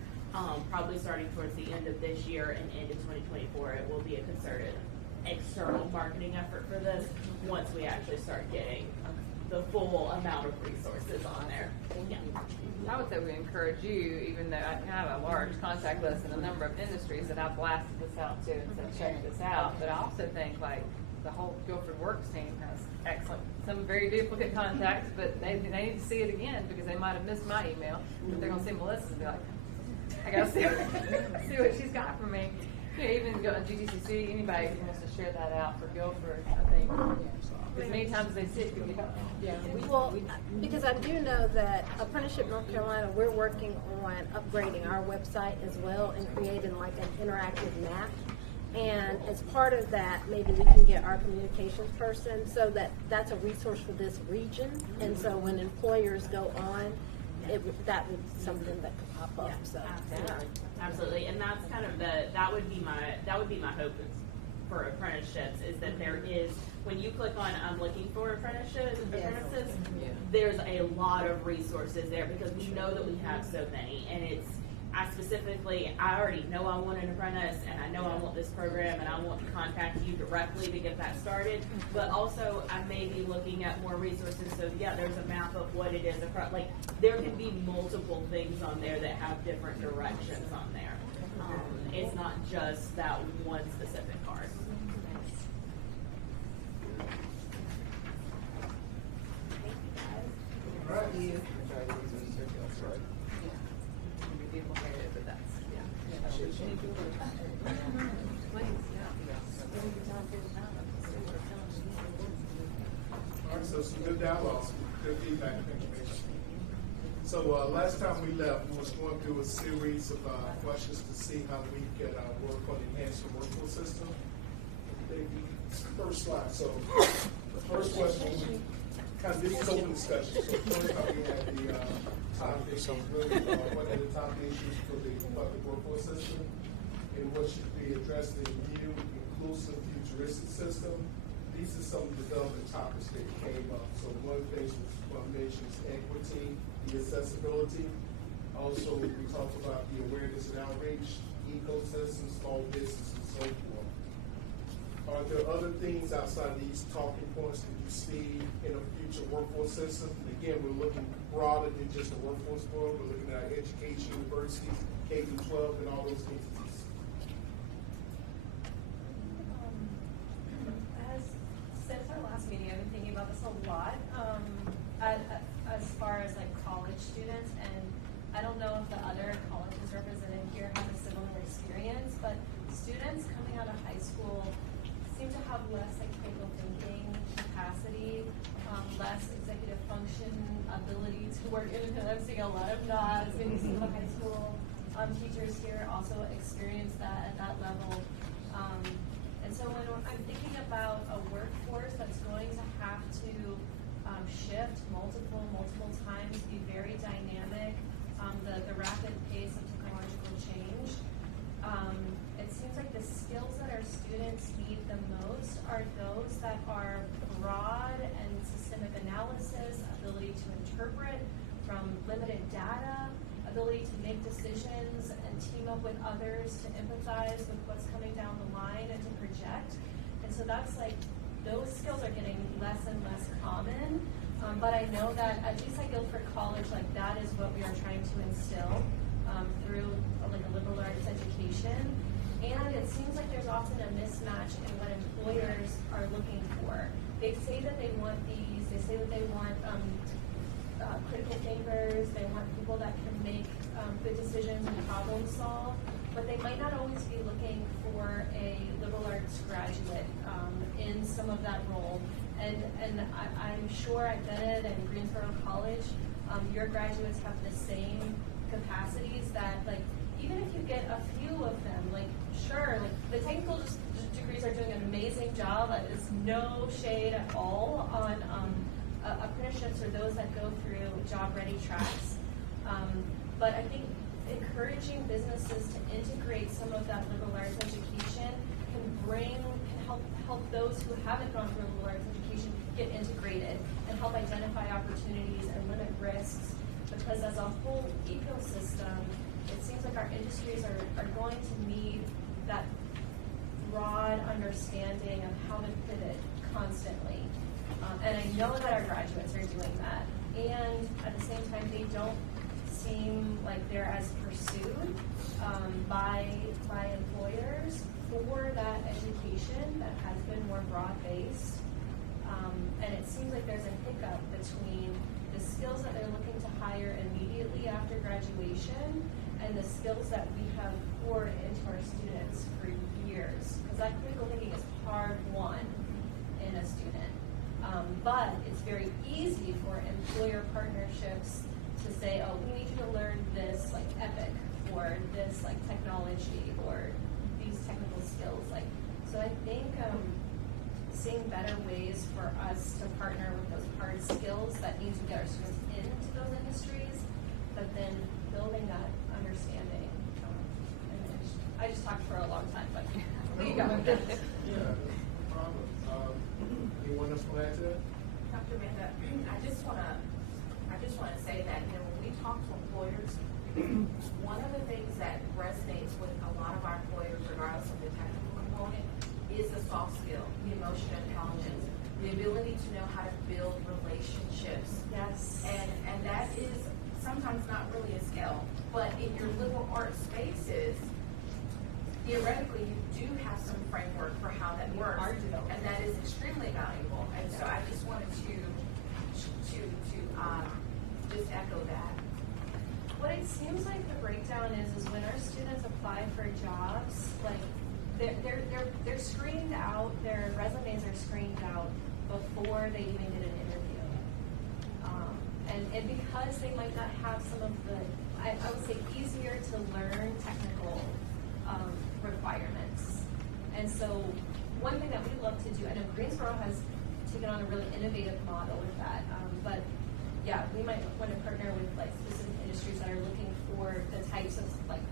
Probably starting towards the end of this year and into 2024, it will be a concerted external marketing effort for this once we actually start getting the full amount of resources on there. Yeah. I would say we encourage you, even though I have a large contact list in a number of industries that I've blasted this out to and said, check this out. But I also think like the whole GuilfordWorks team has excellent, some very duplicate contacts, but they need to see it again because they might have missed my email. But they're gonna see Melissa's and be like, I gotta see what she's got for me. You know, even go on GTCC, anybody who wants to share that out for Guilford, I think. As many times as they see it, Well, because I do know that Apprenticeship North Carolina, we're working on upgrading our website as well and creating like an interactive map. And as part of that, maybe we can get our communications person so that that's a resource for this region. And so when employers go on, that would be something that could pop up. Yeah, So absolutely, and that's kind of that would be my hope for apprenticeships, is that there is, when you click on I'm looking for apprentices, there's a lot of resources there because we know that we have so many, and I already know I want an apprentice and I know I want this program and I want to contact you directly to get that started, but also I may be looking at more resources. So yeah, there's a map of what it is. Like there can be multiple things on there that have different directions on there. It's not just that one specific card. All right, so some good dialogue, good feedback and information. So last time we left, we was going through a series of questions to see how we could work on enhancing the workforce system. First slide. So the first question, we kind of did these open discussions. So first we had the top issues, really what are the top issues for the public workforce system and what should be addressed in a new, inclusive, futuristic system. These are some of the development topics that came up. So one of the things we mentioned is equity, the accessibility. Also, we talked about the awareness and outreach, ecosystem, small business, and so forth. Are there other things outside these talking points that you see in a future workforce system? And again, we're looking broader than just the workforce world. We're looking at education, universities, K-12, and all those entities. Since our last meeting, I've been thinking about this a lot. As far as like college students, and I don't know if the other colleges represented here have a similar experience, but students coming out of high school seem to have less like critical thinking capacity, less executive function ability to work independently. I'm seeing a lot of nods. Maybe some of the high school teachers here also experience that at that level. And so when I'm thinking about a workforce that's going to have to shift multiple times, be very dynamic, the rapid pace of technological change, it seems like the skills that our students need the most are those that are broad and systemic analysis, ability to interpret from limited data, ability to make decisions and team up with others to empathize with what's coming down the line and to project. And so that's like, those skills are getting less and less common. But I know that at least at Guilford College, like that is what we are trying to instill through like a liberal arts education. And it seems like there's often a mismatch in what employers are looking for. They say that they want these, they say that they want critical thinkers, they want people that can make good decisions and problem solve, but they might not always be looking for a liberal arts graduate in some of that role. And I'm sure at Bennett and Greensboro College, your graduates have the same capacities that, like, even if you get a few of them, like, sure, like, the technical degrees are doing an amazing job. There's no shade at all on apprenticeships or those that go through job-ready tracks. But I think encouraging businesses to integrate some of that liberal arts education can help those who haven't gone through liberal arts education get integrated and help identify opportunities and limit risks. Because as a whole ecosystem, it seems like our industries are going to need that broad understanding of how to pivot constantly. And I know that our graduates are doing that. And at the same time, they don't seem like they're as pursued by employers for that education that has been more broad-based. And it seems like there's a hiccup between the skills that they're looking to hire immediately after graduation and the skills that we have poured into our students for years. Because that critical thinking is hard-won in a student. But it's very easy for employer partnerships to say, oh, we need you to learn this like Epic or this like technology or these technical skills. Like, so I think seeing better ways for us to partner with those hard skills that need to get our students into those industries, but then building that understanding. And I just talked for a long time, but there you go. Yeah, no problem. Anyone else want to add to that? Dr. Amanda, I just want to say that, you know, when we talk to employers, one of the things that resonates with a lot of our employers, regardless of the technical component, is the soft skill, the emotional intelligence, the ability to know how to build relationships. Yes. And that is sometimes not really a skill, but in your liberal arts spaces, echo that. What it seems like the breakdown is when our students apply for jobs, like they're screened out, their resumes are screened out before they even get an interview. And because they might not have some of the, I would say, easier to learn technical requirements. And so one thing that we love to do, I know Greensboro has taken on a really innovative model with that, but yeah, we might want to partner with like specific industries that are looking for the types of like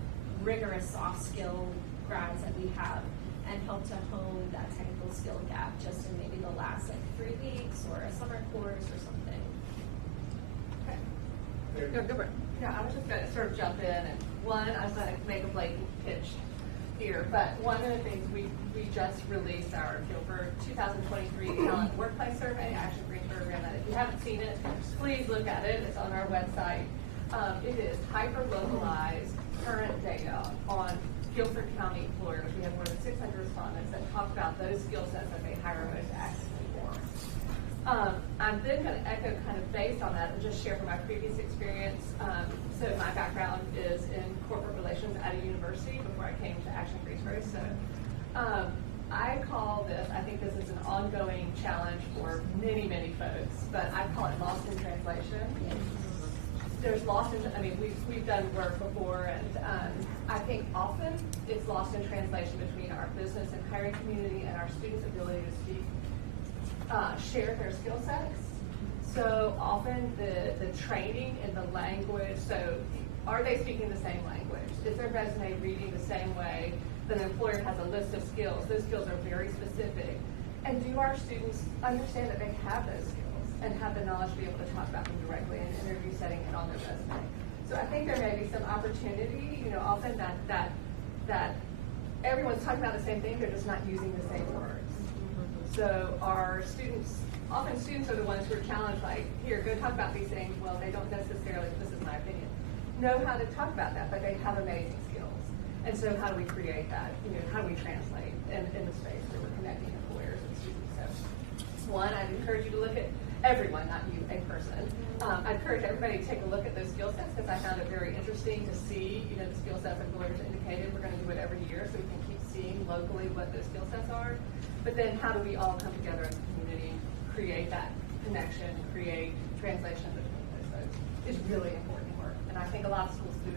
rigorous soft skill grads that we have and help to hone that technical skill gap just in maybe the last like 3 weeks or a summer course or something. No, go for it. Yeah, I was just going to sort of jump in, and one, I was going to make a blatant pitch here, but one of the things we just released our Guilford 2023 Talent Workplace Survey. Action Greensboro ran that. If you haven't seen it, please look at it. It's on our website. It is hyper-localized current data on Guilford County employers. We have more than 600 respondents that talk about those skill sets that they hire most actively for. I'm then going to echo kind of based on that and just share from my previous experience. So my background is in corporate relations at a university before I came to Action Greensboro. So I call this, I think this is an ongoing challenge for many, many folks, but I call it lost in translation. There's lost in, I mean, we've done work before, and I think often it's lost in translation between our business and hiring community and our students' ability to speak, share their skill sets. So often the training in the language, so are they speaking the same language? Is their resume reading the same way that an employer has a list of skills? Those skills are very specific. And do our students understand that they have those skills and have the knowledge to be able to talk about them directly in an interview setting and on their resume? So I think there may be some opportunity, often that everyone's talking about the same thing, they're just not using the same words. So our students, often students are the ones who are challenged, like, here, go talk about these things. Well, they don't necessarily, this is my opinion, know how to talk about that, but they have amazing skills. And so how do we create that? How do we translate in the space where we're connecting employers and students? So one, I'd encourage you to look at everyone, not you, a person. I encourage everybody to take a look at those skill sets because I found it very interesting to see, the skill sets employers indicated. We're going to do it every year so we can keep seeing locally what those skill sets are. But then how do we all come together as a community, create that connection, create translation between those folks? It's really important work. And I think a lot of schools do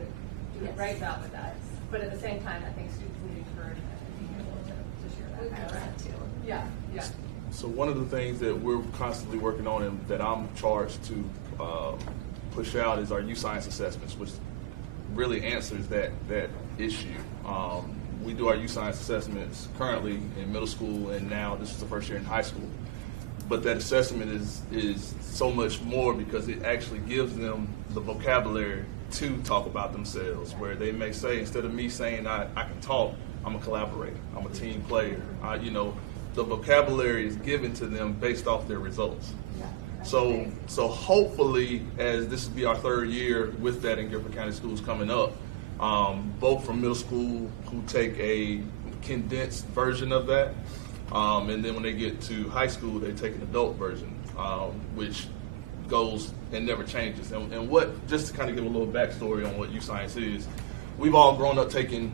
a great job with that. But at the same time, I think students need encouragement and being able to share that. We have that too. Yeah, yeah. So one of the things that we're constantly working on and that I'm charged to push out is our youth science assessments, which really answers that issue. We do our youth science assessments currently in middle school, and now this is the first year in high school. But that assessment is so much more because it actually gives them the vocabulary to talk about themselves, where they may say, instead of me saying I can talk, I'm a collaborator, I'm a team player. The vocabulary is given to them based off their results. So hopefully, as this will be our 3rd year with that in Guilford County Schools coming up, both from middle school who take a condensed version of that, and then when they get to high school, they take an adult version, which goes and never changes. And just to kind of give a little backstory on what youth science is, we've all grown up taking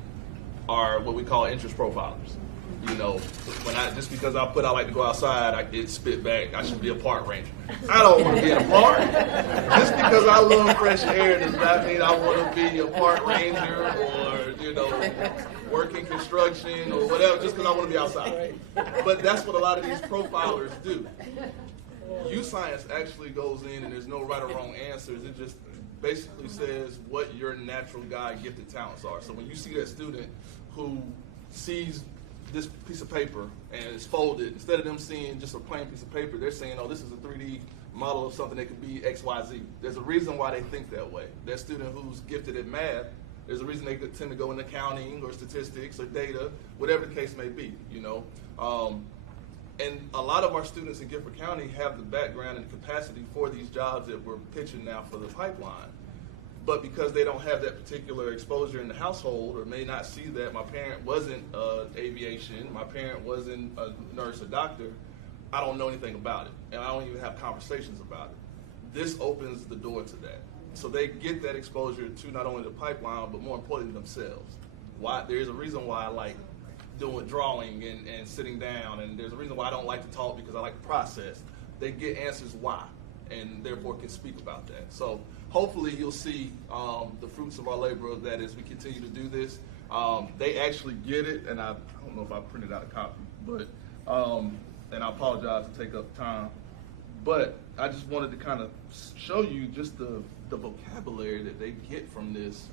our what we call interest profilers. Just because I put I like to go outside, I get spit back. I should be a park ranger. I don't want to be in a park. Just because I love fresh air does not mean I want to be a park ranger or working construction or whatever. Just because I want to be outside. But that's what a lot of these profilers do. Youth science actually goes in, and there's no right or wrong answers. It just basically says what your natural gifted talents are. So when you see that student who sees this piece of paper and it's folded, instead of them seeing just a plain piece of paper, they're saying, oh, this is a 3D model of something that could be X, Y, Z. There's a reason why they think that way. That student who's gifted at math, there's a reason they could tend to go in accounting or statistics or data, whatever the case may be, And a lot of our students in Guilford County have the background and capacity for these jobs that we're pitching now for the pipeline. But because they don't have that particular exposure in the household or may not see that, my parent wasn't aviation, my parent wasn't a nurse or doctor, I don't know anything about it. And I don't even have conversations about it. This opens the door to that. So they get that exposure to not only the pipeline, but more importantly themselves. Why? There's a reason why I like doing drawing and sitting down, and there's a reason why I don't like to talk, because I like to process. They get answers why, and therefore can speak about that. So hopefully you'll see the fruits of our labor of that as we continue to do this. They actually get it, and I don't know if I printed out a copy, but and I apologize to take up time, but I just wanted to kind of show you just the vocabulary that they get from this.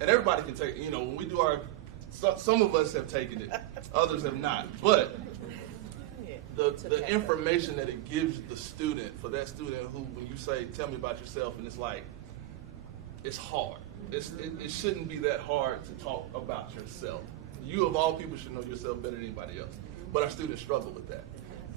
And everybody can take, you know, when we do our, some of us have taken it, others have not, but the information that it gives the student, for that student who, when you say, tell me about yourself, and it's like, it's hard. It shouldn't be that hard to talk about yourself. You, of all people, should know yourself better than anybody else. But our students struggle with that.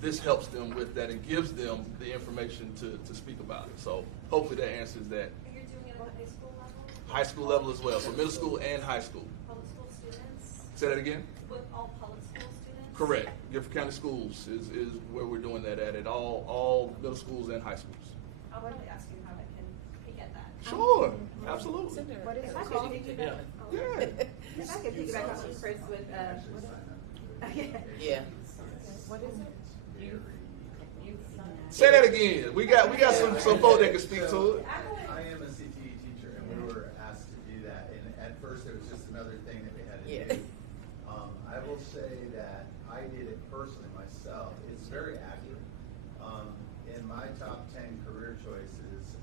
This helps them with that and gives them the information to speak about it. So hopefully that answers that. And you're doing it at high school level? High school level as well, so middle school and high school. Public school students? Say that again? With all public school students? Correct. Guilford County Schools is where we're doing that at all middle schools and high schools. I'll probably ask you how I can get that. Sure, absolutely. What is it If I called? could piggyback, Yeah. if I could piggyback off of Chris with, Yeah. What is it? Say that again. We got some folk that can speak to it. I am a CTE teacher, and we were asked to do that. And at first, it was just another thing that we had to do. I will say that I did it personally myself. It's very accurate. In my top 10 career choices,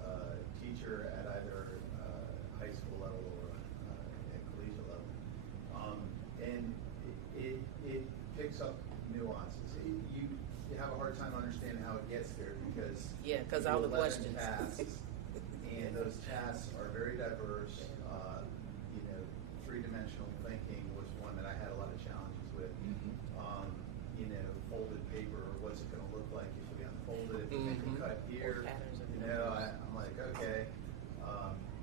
teacher at either high school level or at collegiate level, and it picks up nuances. You have a hard time understanding how it gets there because because all the 11 questions. tasks, and those tasks are very diverse. Three-dimensional thinking was one that I had a lot of challenges with. Folded paper, what's it going to look like if we unfold it? If we make a cut here, I'm like, okay.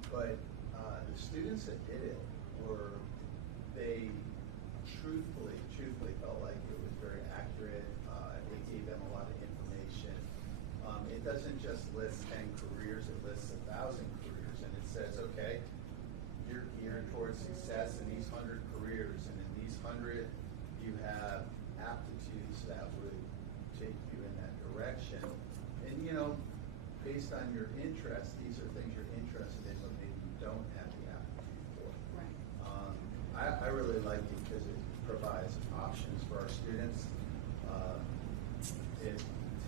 But the students that did it they truthfully felt like it was very accurate. It gave them a lot of information. It doesn't just list 10 careers, it lists 1,000 careers, and it says, okay, you're geared towards success in these 100 careers, and in these 100, you have aptitudes that would take you in that direction. And based on your interests, these are things you're interested in, but maybe you don't have the aptitude for. Right. I really like it because it provides options for our students. It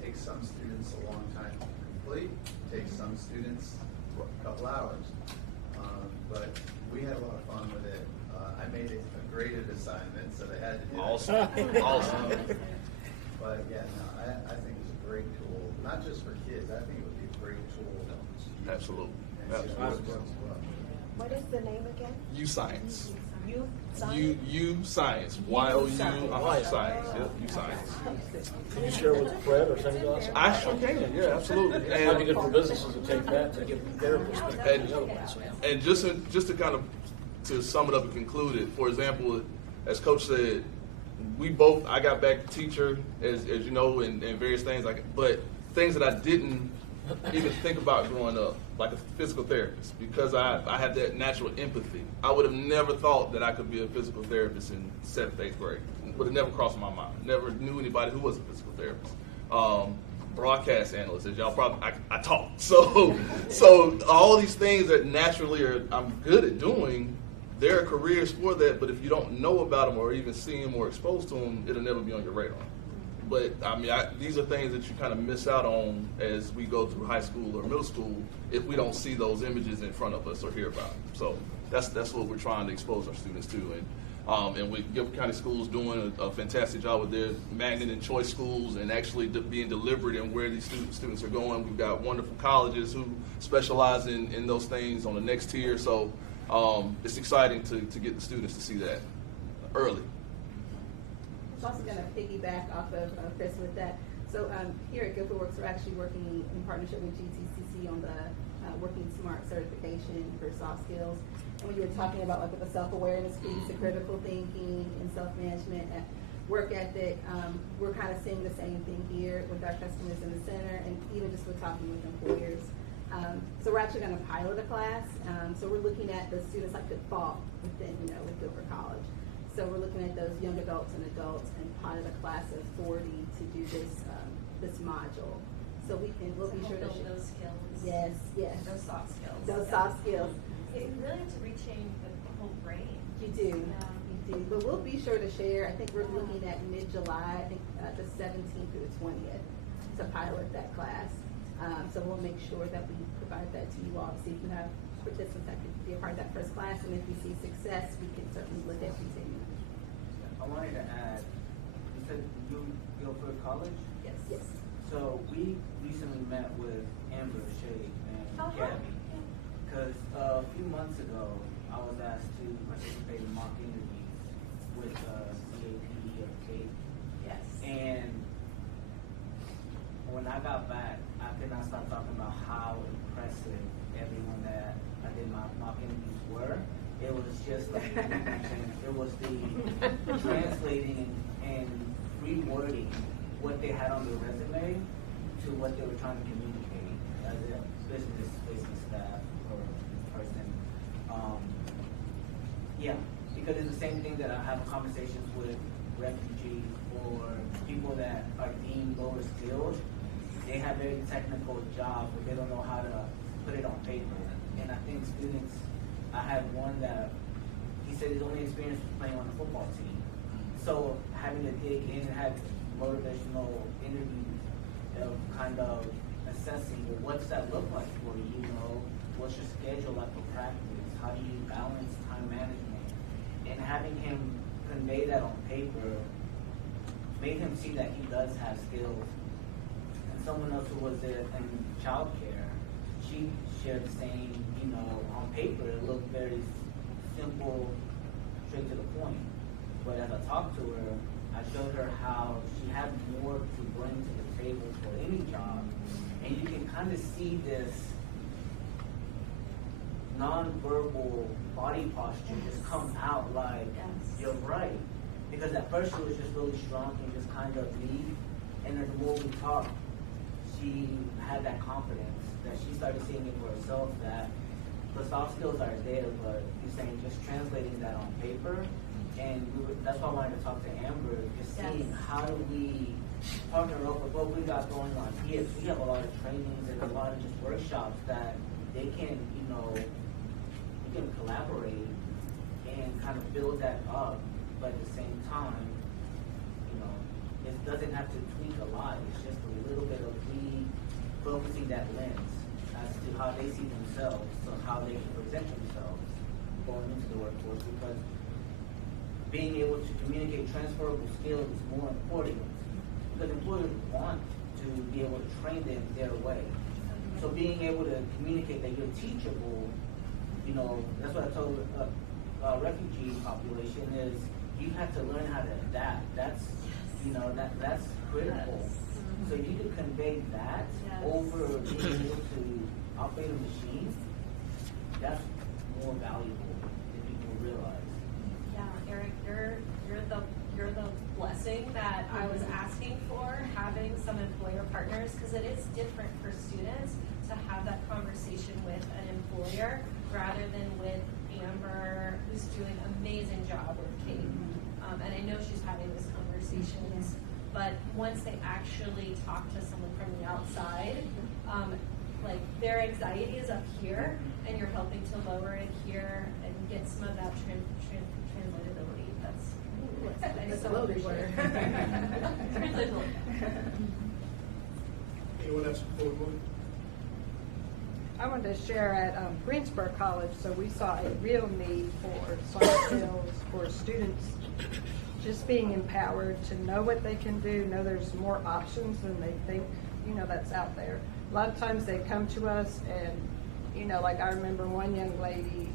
takes some students a long time to complete, takes some students a couple hours. But we had a lot of fun with it. I made it a graded assignment, so they had to do Awesome. it. Awesome. But yeah, no, I think it's a great tool, not just for kids. I think it would be a great tool. Absolutely. What is the name again? U Science. You U Science. Y-O-U Science. Yep, U Science. Can you share with Fred or somebody else? I sure can. Yeah, absolutely. It might be good for businesses to take that to give their perspective on the other ones. And just to kind of to sum it up and conclude it, for example, as Coach said, I got back teacher, as you know, and various things but things that I didn't even think about growing up, like a physical therapist, because I had that natural empathy. I would have never thought that I could be a physical therapist in 7th, 8th grade. Would have never crossed my mind. Never knew anybody who was a physical therapist. Broadcast analyst, as y'all probably, I talk. So all these things that naturally I'm good at doing, there are careers for that, but if you don't know about them or even see them or exposed to them, it'll never be on your radar. But I mean, these are things that you kind of miss out on as we go through high school or middle school if we don't see those images in front of us or hear about them. So that's what we're trying to expose our students to. And with Guilford County Schools doing a fantastic job with their magnet and choice schools and actually being deliberate in where these students are going. We've got wonderful colleges who specialize in those things on the next tier. So it's exciting to get the students to see that early. I was also going to piggyback off of Chris with that. So here at GuilfordWorks, we're actually working in partnership with GTCC on the Working Smart certification for soft skills. And when you were talking about like with the self-awareness piece, the critical thinking and self-management, work ethic, we're kind of seeing the same thing here with our customers in the center and even just with talking with employers. So we're actually going to pilot a class. So we're looking at the students that could fall within, with Guilford College. So we're looking at those young adults and adults and pilot a class of 40 to do this module. So we'll be sure to build those skills. Yes. Those soft skills. Those soft skills. You really have to retrain the whole brain. You do. You do. But we'll be sure to share. I think we're looking at mid-July, I think the 17th through the 20th to pilot that class. So we'll make sure that we provide that to you all, so you can have participants that could be a part of that first class. And if we see success, we can certainly look at continuing. I wanted to add, you said Guilford College? Yes. So we recently met with Amber, Shay, and Gabby. Because a few months ago, I was asked to participate in mock interviews with CAPE of Kate. Yes. And when I got back, I could not stop talking about how impressive everyone that I did my mock interviews were. It was just like, it was the translating and rewording what they had on their resume to what they were trying to communicate as a business-facing staff or person. Yeah, because it's the same thing that I have conversations with refugees or people that are deemed lower skilled. They have very technical jobs, but they don't know how to put it on paper. And I think students, I had one that he said his only experience was playing on a football team. So having to dig in and have motivational interviews of kind of assessing, well, what's that look like for you? What's your schedule like for practice? How do you balance time management? And having him convey that on paper made him see that he does have skills. And someone else who was in childcare, she shared the same, on paper it looked very simple, straight to the point. But as I talked to her, I showed her how she had more to bring to the table for any job. And you can kind of see this non-verbal body posture just come out like, you're right. Because at first she was just really strong and just kind of weak. And then the more we talked, she had that confidence that she started seeing it for herself, that the soft skills are there, but you're saying just translating that on paper. And that's why I wanted to talk to Amber, just seeing how do we partner up with what we got going on here. We have a lot of trainings and a lot of just workshops that they can, we can collaborate and kind of build that up, but at the same time, it doesn't have to tweak a lot. It's just a little bit of refocusing that lens as to how they see themselves, so how they can present themselves going into the workforce, because being able to communicate transferable skills is more important because employers want to be able to train them their way. So being able to communicate that you're teachable, that's what I told refugee population is you have to learn how to adapt. That's that's critical. So if you could convey that over being able to operate a machine, that's more valuable than people realize. Yeah, Eric, you're the blessing that I was asking for, having some employer partners, because it is different for students to have that conversation with an employer rather than with Amber, who's doing an amazing job with Kate. And I know she's having these conversations, but once they actually talk to someone from the outside, like their anxiety is up here, and you're helping to lower it here and get some of that translatability. That's a loaded word. Translatability. Anyone else before we move? I wanted to share at Greensboro College, so we saw a real need for soft skills for students just being empowered to know what they can do, know there's more options than they think, that's out there. A lot of times they come to us and, like I remember one young lady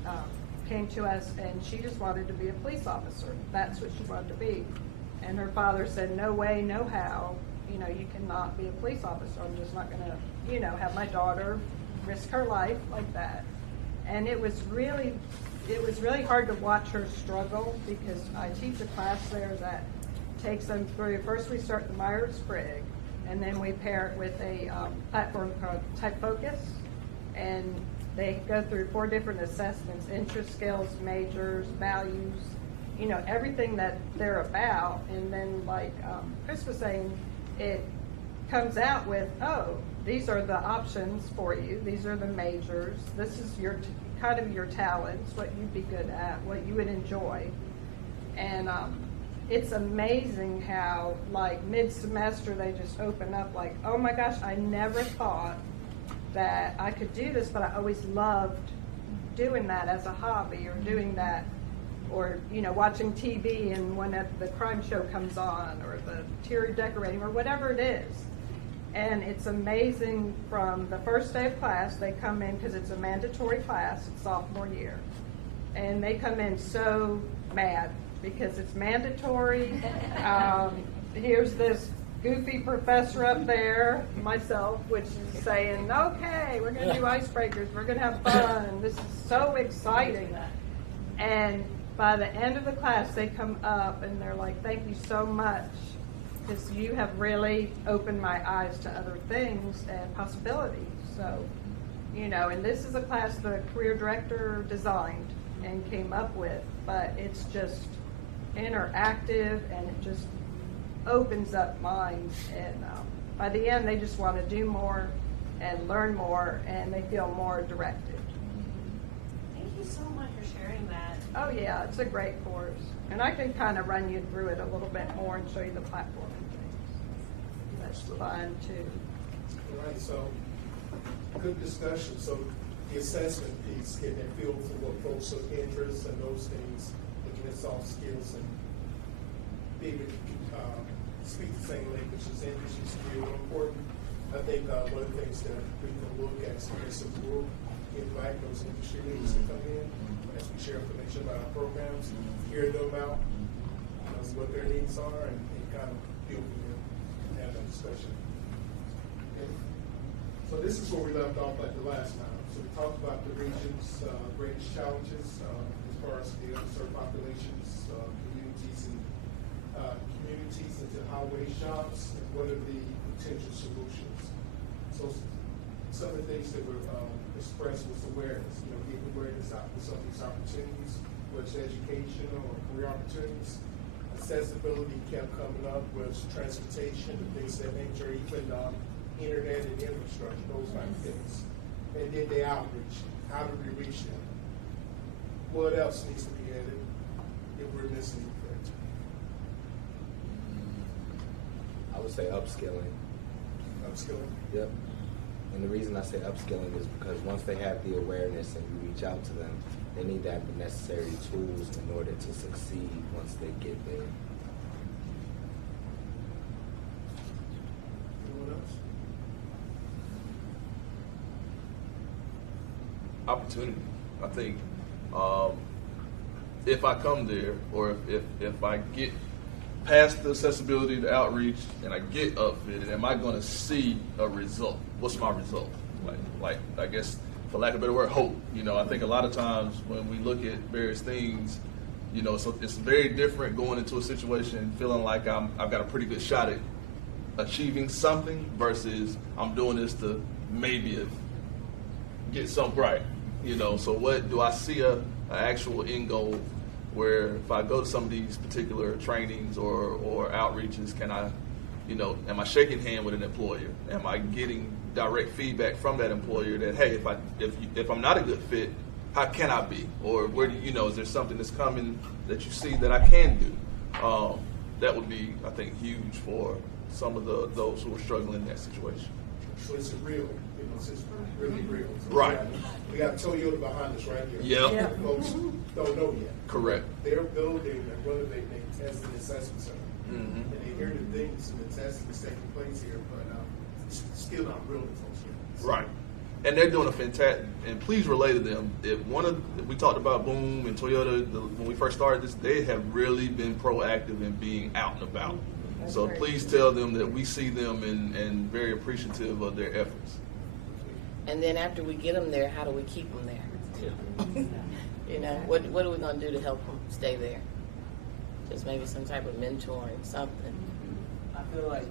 came to us and she just wanted to be a police officer. That's what she wanted to be. And her father said, no way, no how, you cannot be a police officer. I'm just not gonna, have my daughter risk her life like that. And it was really hard to watch her struggle, because I teach a class there that takes them through, first we start the Myers-Briggs, and then we pair it with a platform called Type Focus, and they go through 4 different assessments: interest, skills, majors, values, you know, everything that they're about. And then, like Chris was saying, it comes out with, oh, these are the options for you. These are the majors. This is your kind of your talents, what you'd be good at, what you would enjoy. And it's amazing how, like, mid-semester they just open up like, oh my gosh, I never thought that I could do this, but I always loved doing that as a hobby, or doing that, or, you know, watching TV and when the crime show comes on, or the interior decorating, or whatever it is. And it's amazing. From the first day of class, they come in, because it's a mandatory class, it's sophomore year, and they come in so mad because it's mandatory. Here's this goofy professor up there, myself, which is saying, okay, we're going to do icebreakers, we're going to have fun, this is so exciting. And by the end of the class, they come up and they're like, thank you so much, because you have really opened my eyes to other things and possibilities. So, you know, and this is a class the career director designed and came up with, but it's just interactive, and it just opens up minds. And by the end, they just want to do more and learn more, and they feel more directed. Thank you so much for sharing that. Oh yeah, it's a great course, and I can kind of run you through it a little bit more and show you the platform and things. That's fun too. All right, so good discussion. So the assessment piece, getting a feel for what folks are interested and those things, looking at soft skills and being able to speak the same language as English is really important. I think one of the things that we can look at is as a group, invite those industry leaders to come in as we share information about our programs, hear them out, what their needs are, and kind of build with them and have that discussion. Okay. So this is where we left off like the last time. So we talked about the region's greatest challenges as far as the underserved populations, communities into highway shops, and what are the potential solutions. So some of the things that were expressed was awareness, getting awareness out for some of these opportunities, whether it's educational or career opportunities. Accessibility kept coming up, whether it's transportation and things of that nature, even internet and infrastructure, those kind of things. And then the outreach. How do we reach them? What else needs to be added if we're missing anything? I would say upskilling. Upskilling? Yep. And the reason I say upskilling is because once they have the awareness and you reach out to them, they need to have the necessary tools in order to succeed once they get there. Anyone else? Opportunity. I think if I come there, or if I get past the accessibility, the outreach, and I get upfitted, am I going to see a result? What's my result? Like I guess, for lack of a better word, hope. I think a lot of times when we look at various things, so it's very different going into a situation feeling like I've got a pretty good shot at achieving something versus I'm doing this to maybe get something right. So what do I see an actual end goal where if I go to some of these particular trainings or outreaches, can I, am I shaking hand with an employer? Am I getting direct feedback from that employer that, hey, if I'm not a good fit, how can I be? Or where do is there something that's coming that you see that I can do? That would be, I think, huge for some of those who are struggling in that situation. So it's real, it's really real. So right. We got Toyota behind us right here. Yep. Folks don't know yet. Correct. They're building and renovating a testing assessment center. Mm-hmm. And they hear the things and the testing that's taking place here, but it's still not real to folks yet. So. Right. And they're doing a fantastic, and please relay to them, we talked about Boom and Toyota, when we first started this, they have really been proactive in being out and about. So please tell them that we see them and very appreciative of their efforts. And then after we get them there, how do we keep them there? What are we going to do to help them stay there? Just maybe some type of mentoring, something. I feel like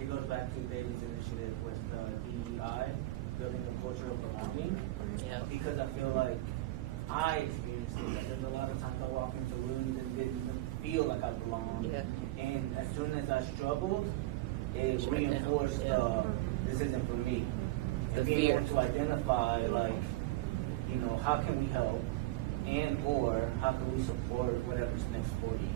it goes back to David's initiative with DEI, building a culture of belonging. Yeah. Because I feel like I experienced it. Like, there's a lot of times I walk into rooms and didn't feel like I belonged. Yeah. And as soon as I struggled, it Shut down. reinforced Yeah. this isn't for me. The And being fear. able to identify, like, you know, how can we help, and or how can we support whatever's next for you.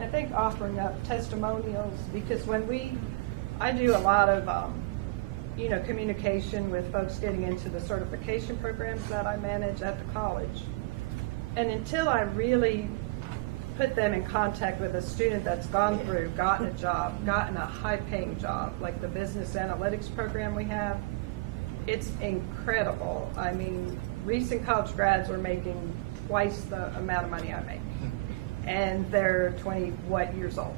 I think offering up testimonials, because I do a lot of, communication with folks getting into the certification programs that I manage at the college. And until I really put them in contact with a student that's gone through, gotten a job, gotten a high-paying job, like the business analytics program we have, it's incredible. I mean, recent college grads are making twice the amount of money I make. And they're 20 years old.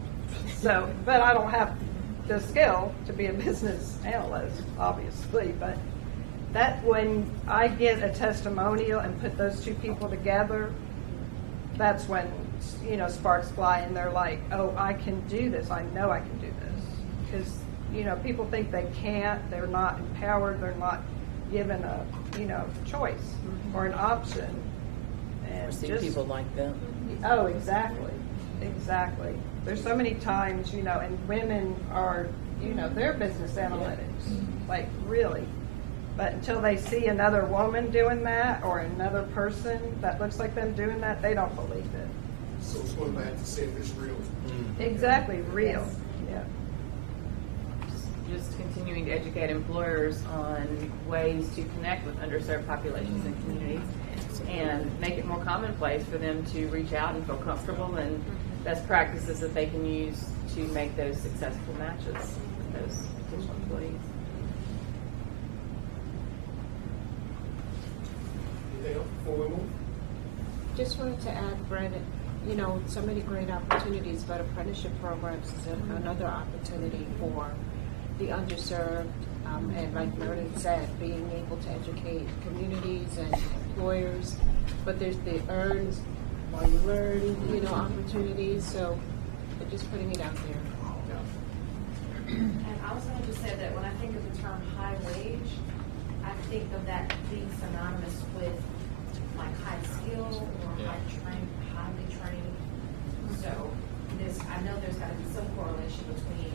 So, but I don't have the skill to be a business analyst, obviously. But that when I get a testimonial and put those two people together, that's when sparks fly, and they're like, "Oh, I can do this. I know I can do this." Because people think they can't. They're not empowered. They're not given a choice or an option. Or see people like them. Oh, exactly. There's so many times, and women are, they're business analytics, like really. But until they see another woman doing that or another person that looks like them doing that, they don't believe it. So it's going back to say if it's real. Exactly, real. Yes. Yeah. Just continuing to educate employers on ways to connect with underserved populations and communities, and make it more commonplace for them to reach out and feel comfortable, and best practices that they can use to make those successful matches with those potential employees. Anything else before we move? Just wanted to add, Brandon, so many great opportunities, but apprenticeship programs is another opportunity for the underserved, and like Meredith said, being able to educate communities and employers. But there's the earn while you learn, opportunities. So just putting it out there. And I was going to just say that when I think of the term high wage, I think of that being synonymous with like high skill or highly trained. So I know there's got to be some correlation between,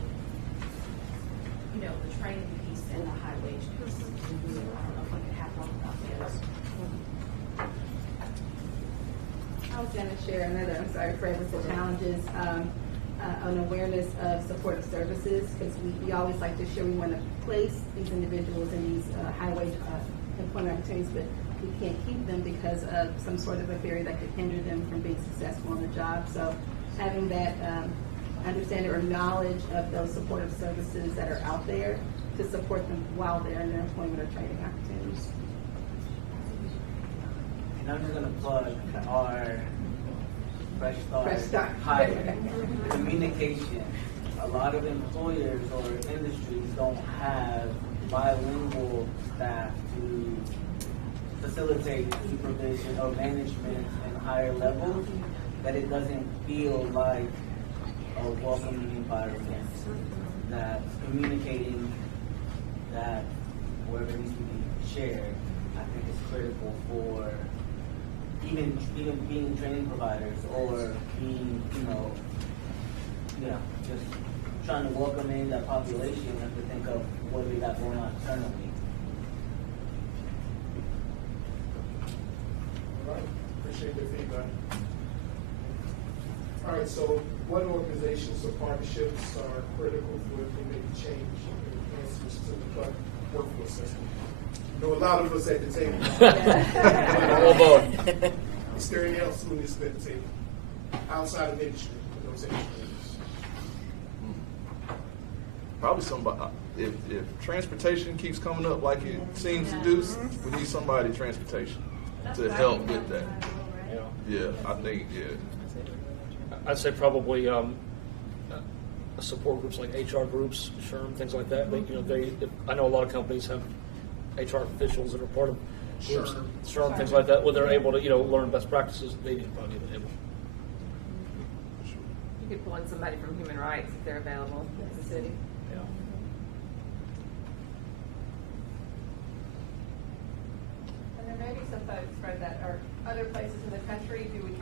the training piece and the high wage piece. So I don't know if we could have one without the other. I was going to share another, Fred, with the challenges, on awareness of supportive services, because we always like to share we want to place these individuals in these high-wage employment opportunities, but we can't keep them because of some sort of a barrier that could hinder them from being successful on the job. So having that understanding or knowledge of those supportive services that are out there to support them while they're in their employment or training opportunities. And I'm just going to plug our Fresh Fresh Start hire. Communication. A lot of employers or industries don't have bilingual staff to facilitate supervision or management in higher levels, that it doesn't feel like a welcoming environment. That communicating that wherever it needs to be shared, I think is critical for even being training providers or being, just trying to welcome in that population. You have to think of what we got going on internally. All right, appreciate the feedback. All right, so what organizations or partnerships are critical for implementing change and enhancements to the workforce system? I know a lot of us at the table. Is there anything else who needs to be at the table outside of industry for those industries? Probably somebody. If transportation keeps coming up like it seems to do, we need somebody in transportation to help with that. Yeah, I think I'd say probably support groups like HR groups, SHRM, things like that. I know a lot of companies have HR officials that are part of groups, SHRM, things like that, where they're able to learn best practices. They need to probably be able. You could pull in somebody from human rights if they're available in the city. Yeah.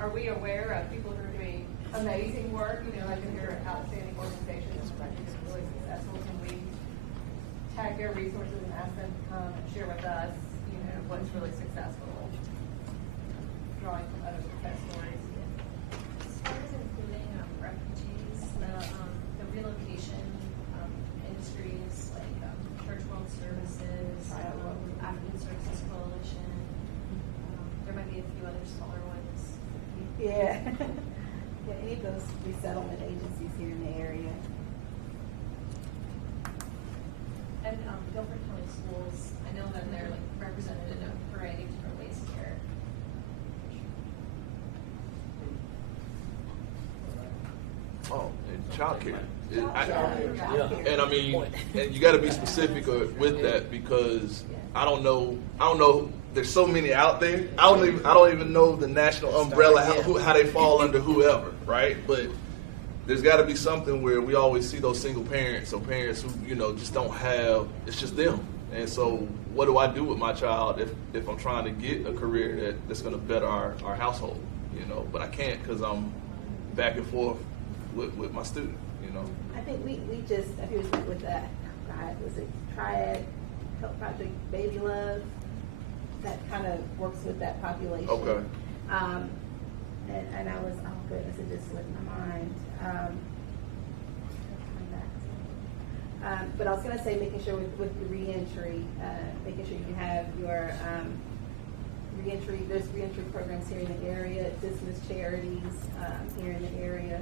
are we aware of people who are doing amazing work? You know, like if you're outstanding organizations, I think it's really successful. Can we tag their resources and ask them to come and share with us, you know, what's really successful? Drawing from other success stories. As far as including refugees, the relocation industries like Church World Services, African Services Coalition, there might be a few other smaller ones. Yeah. Yeah, any of those resettlement agencies here in the area. And Guilford County Schools, I know that they're like represented in a variety of different ways here. Oh, and childcare. Childcare. And I mean, and you got to be specific with that because I don't know. There's so many out there. I don't even know the national umbrella how they fall under whoever, right? But there's got to be something where we always see those single parents or parents who just don't have. It's just them. And so, what do I do with my child if I'm trying to get a career that's going to better our household? But I can't because I'm back and forth with my student. I think we just, I think it was with that, was it Triad Help Project Baby Love? That kind of works with that population. Okay. And I was, oh goodness, it just slipped my mind. But I was going to say, making sure with the reentry, making sure you have your reentry. There's reentry programs here in the area. Dismissed charities here in the area.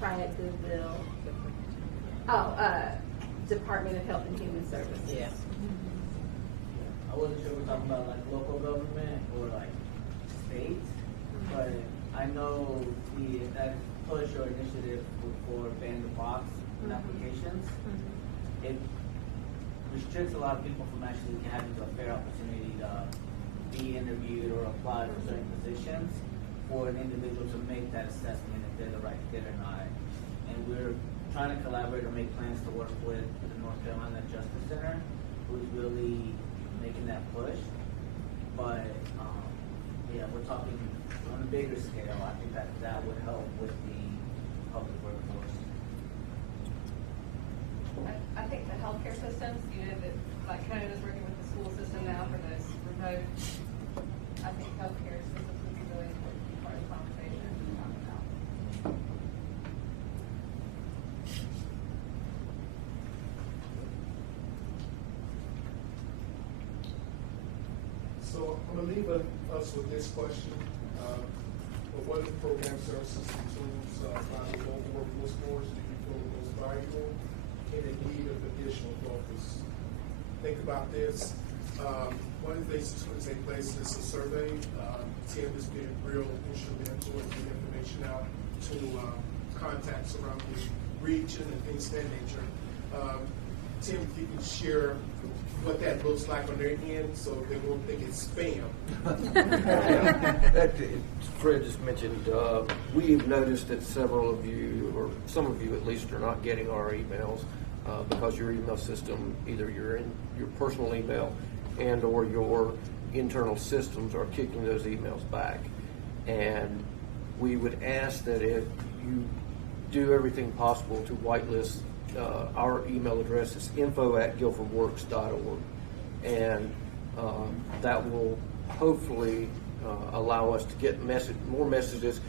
Triad Goodwill. Department of Health and Human Services. Yeah. I wasn't sure if we're talking about like local government or like states, but I know that push or initiative for ban the box in applications, it restricts a lot of people from actually having a fair opportunity to be interviewed or apply for certain positions for an individual to make that assessment if they're the right fit or not. And we're trying to collaborate or make plans to work with the North Carolina Justice Center, who's really making that push. But yeah, we're talking on a bigger scale. I think that would help with the public workforce. I think the healthcare systems, like Canada's working with the school system now for this remote. I think healthcare systems would be really important to be part of the conversation to talk about. So I'm going to leave us with this question. What are the program services and tools by the local workforce boards do you feel are most valuable and in need of additional focus? Think about this. One of the things that's going to take place is a survey. Tim has been real instrumental in getting information out to contacts around the region and things of that nature. Tim, if you can share what that looks like on their end so they won't think it's spam. Fred just mentioned, we've noticed that several of you, or some of you at least, are not getting our emails because your email system, either your personal email and or your internal systems are kicking those emails back. And we would ask that if you do everything possible to whitelist our email address is info@guilfordworks.org, and that will hopefully allow us to get more messages,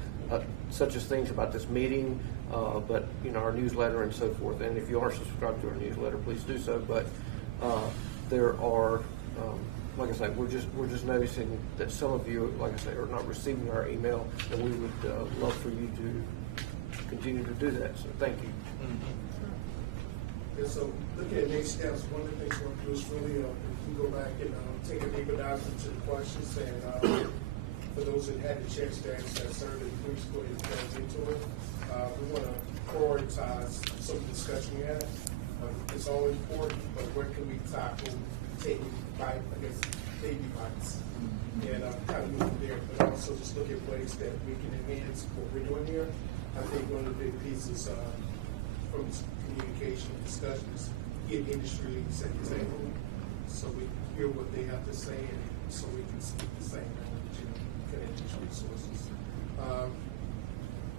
such as things about this meeting, but our newsletter and so forth. And if you are subscribed to our newsletter, please do so. But there are, like I say, we're just noticing that some of you, like I say, are not receiving our email, and we would love for you to continue to do that. So thank you. And so, looking at next steps, one of the things we're going to do is really, if we go back and take a deeper dive into the questions, and for those that had a chance to answer that survey, please go ahead and dive into it. We want to prioritize some of the discussion we had. It's all important, but where can we tackle taking baby bites? And kind of move there, but also just look at ways that we can enhance what we're doing here. I think one of the big pieces from communication discussions, get industry leaders at the table so we hear what they have to say and so we can speak the same language and connect these resources.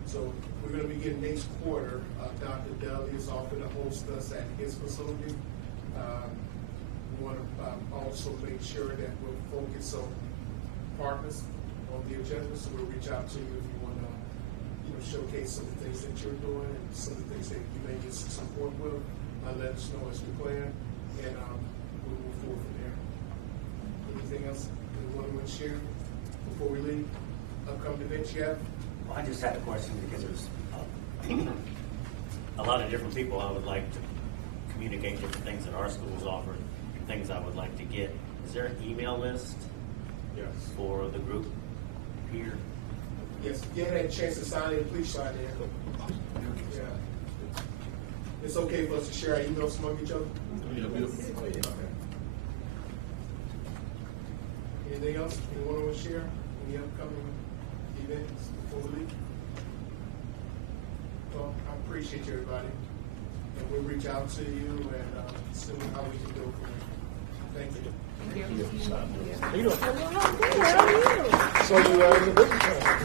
So we're going to be getting next quarter. Dr. Dudley is offering to host us at his facility. We want to also make sure that we'll focus on partners on the agenda. So we'll reach out to you if you want to, showcase some of the things that you're doing and some of the things that you may get some support with. Let us know as we plan, and we'll move forward from there. Anything else anyone want to share before we leave? Upcoming events you have? Well, I just had a question because there's a lot of different people I would like to communicate different things that our schools offer, things I would like to get. Is there an email list? Yes. For the group here? Yes. If you had a chance to sign in, please sign in. Yeah. It's okay for us to share our emails among each other? Yeah, Okay. Anything else? Anyone want to share? Any upcoming events before we leave? Well, I appreciate you, everybody. And we'll reach out to you and see how we can go from there. Thank you. How you doing? How are you? So you are in the business.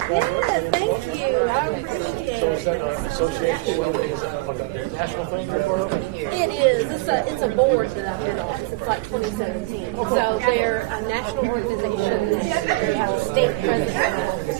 Yeah, thank you. I appreciate So is that it. an association? Is that like a national thing you're part of? It is. It's a board that I've been on since like 2017. So they're a national organization. They have a state president.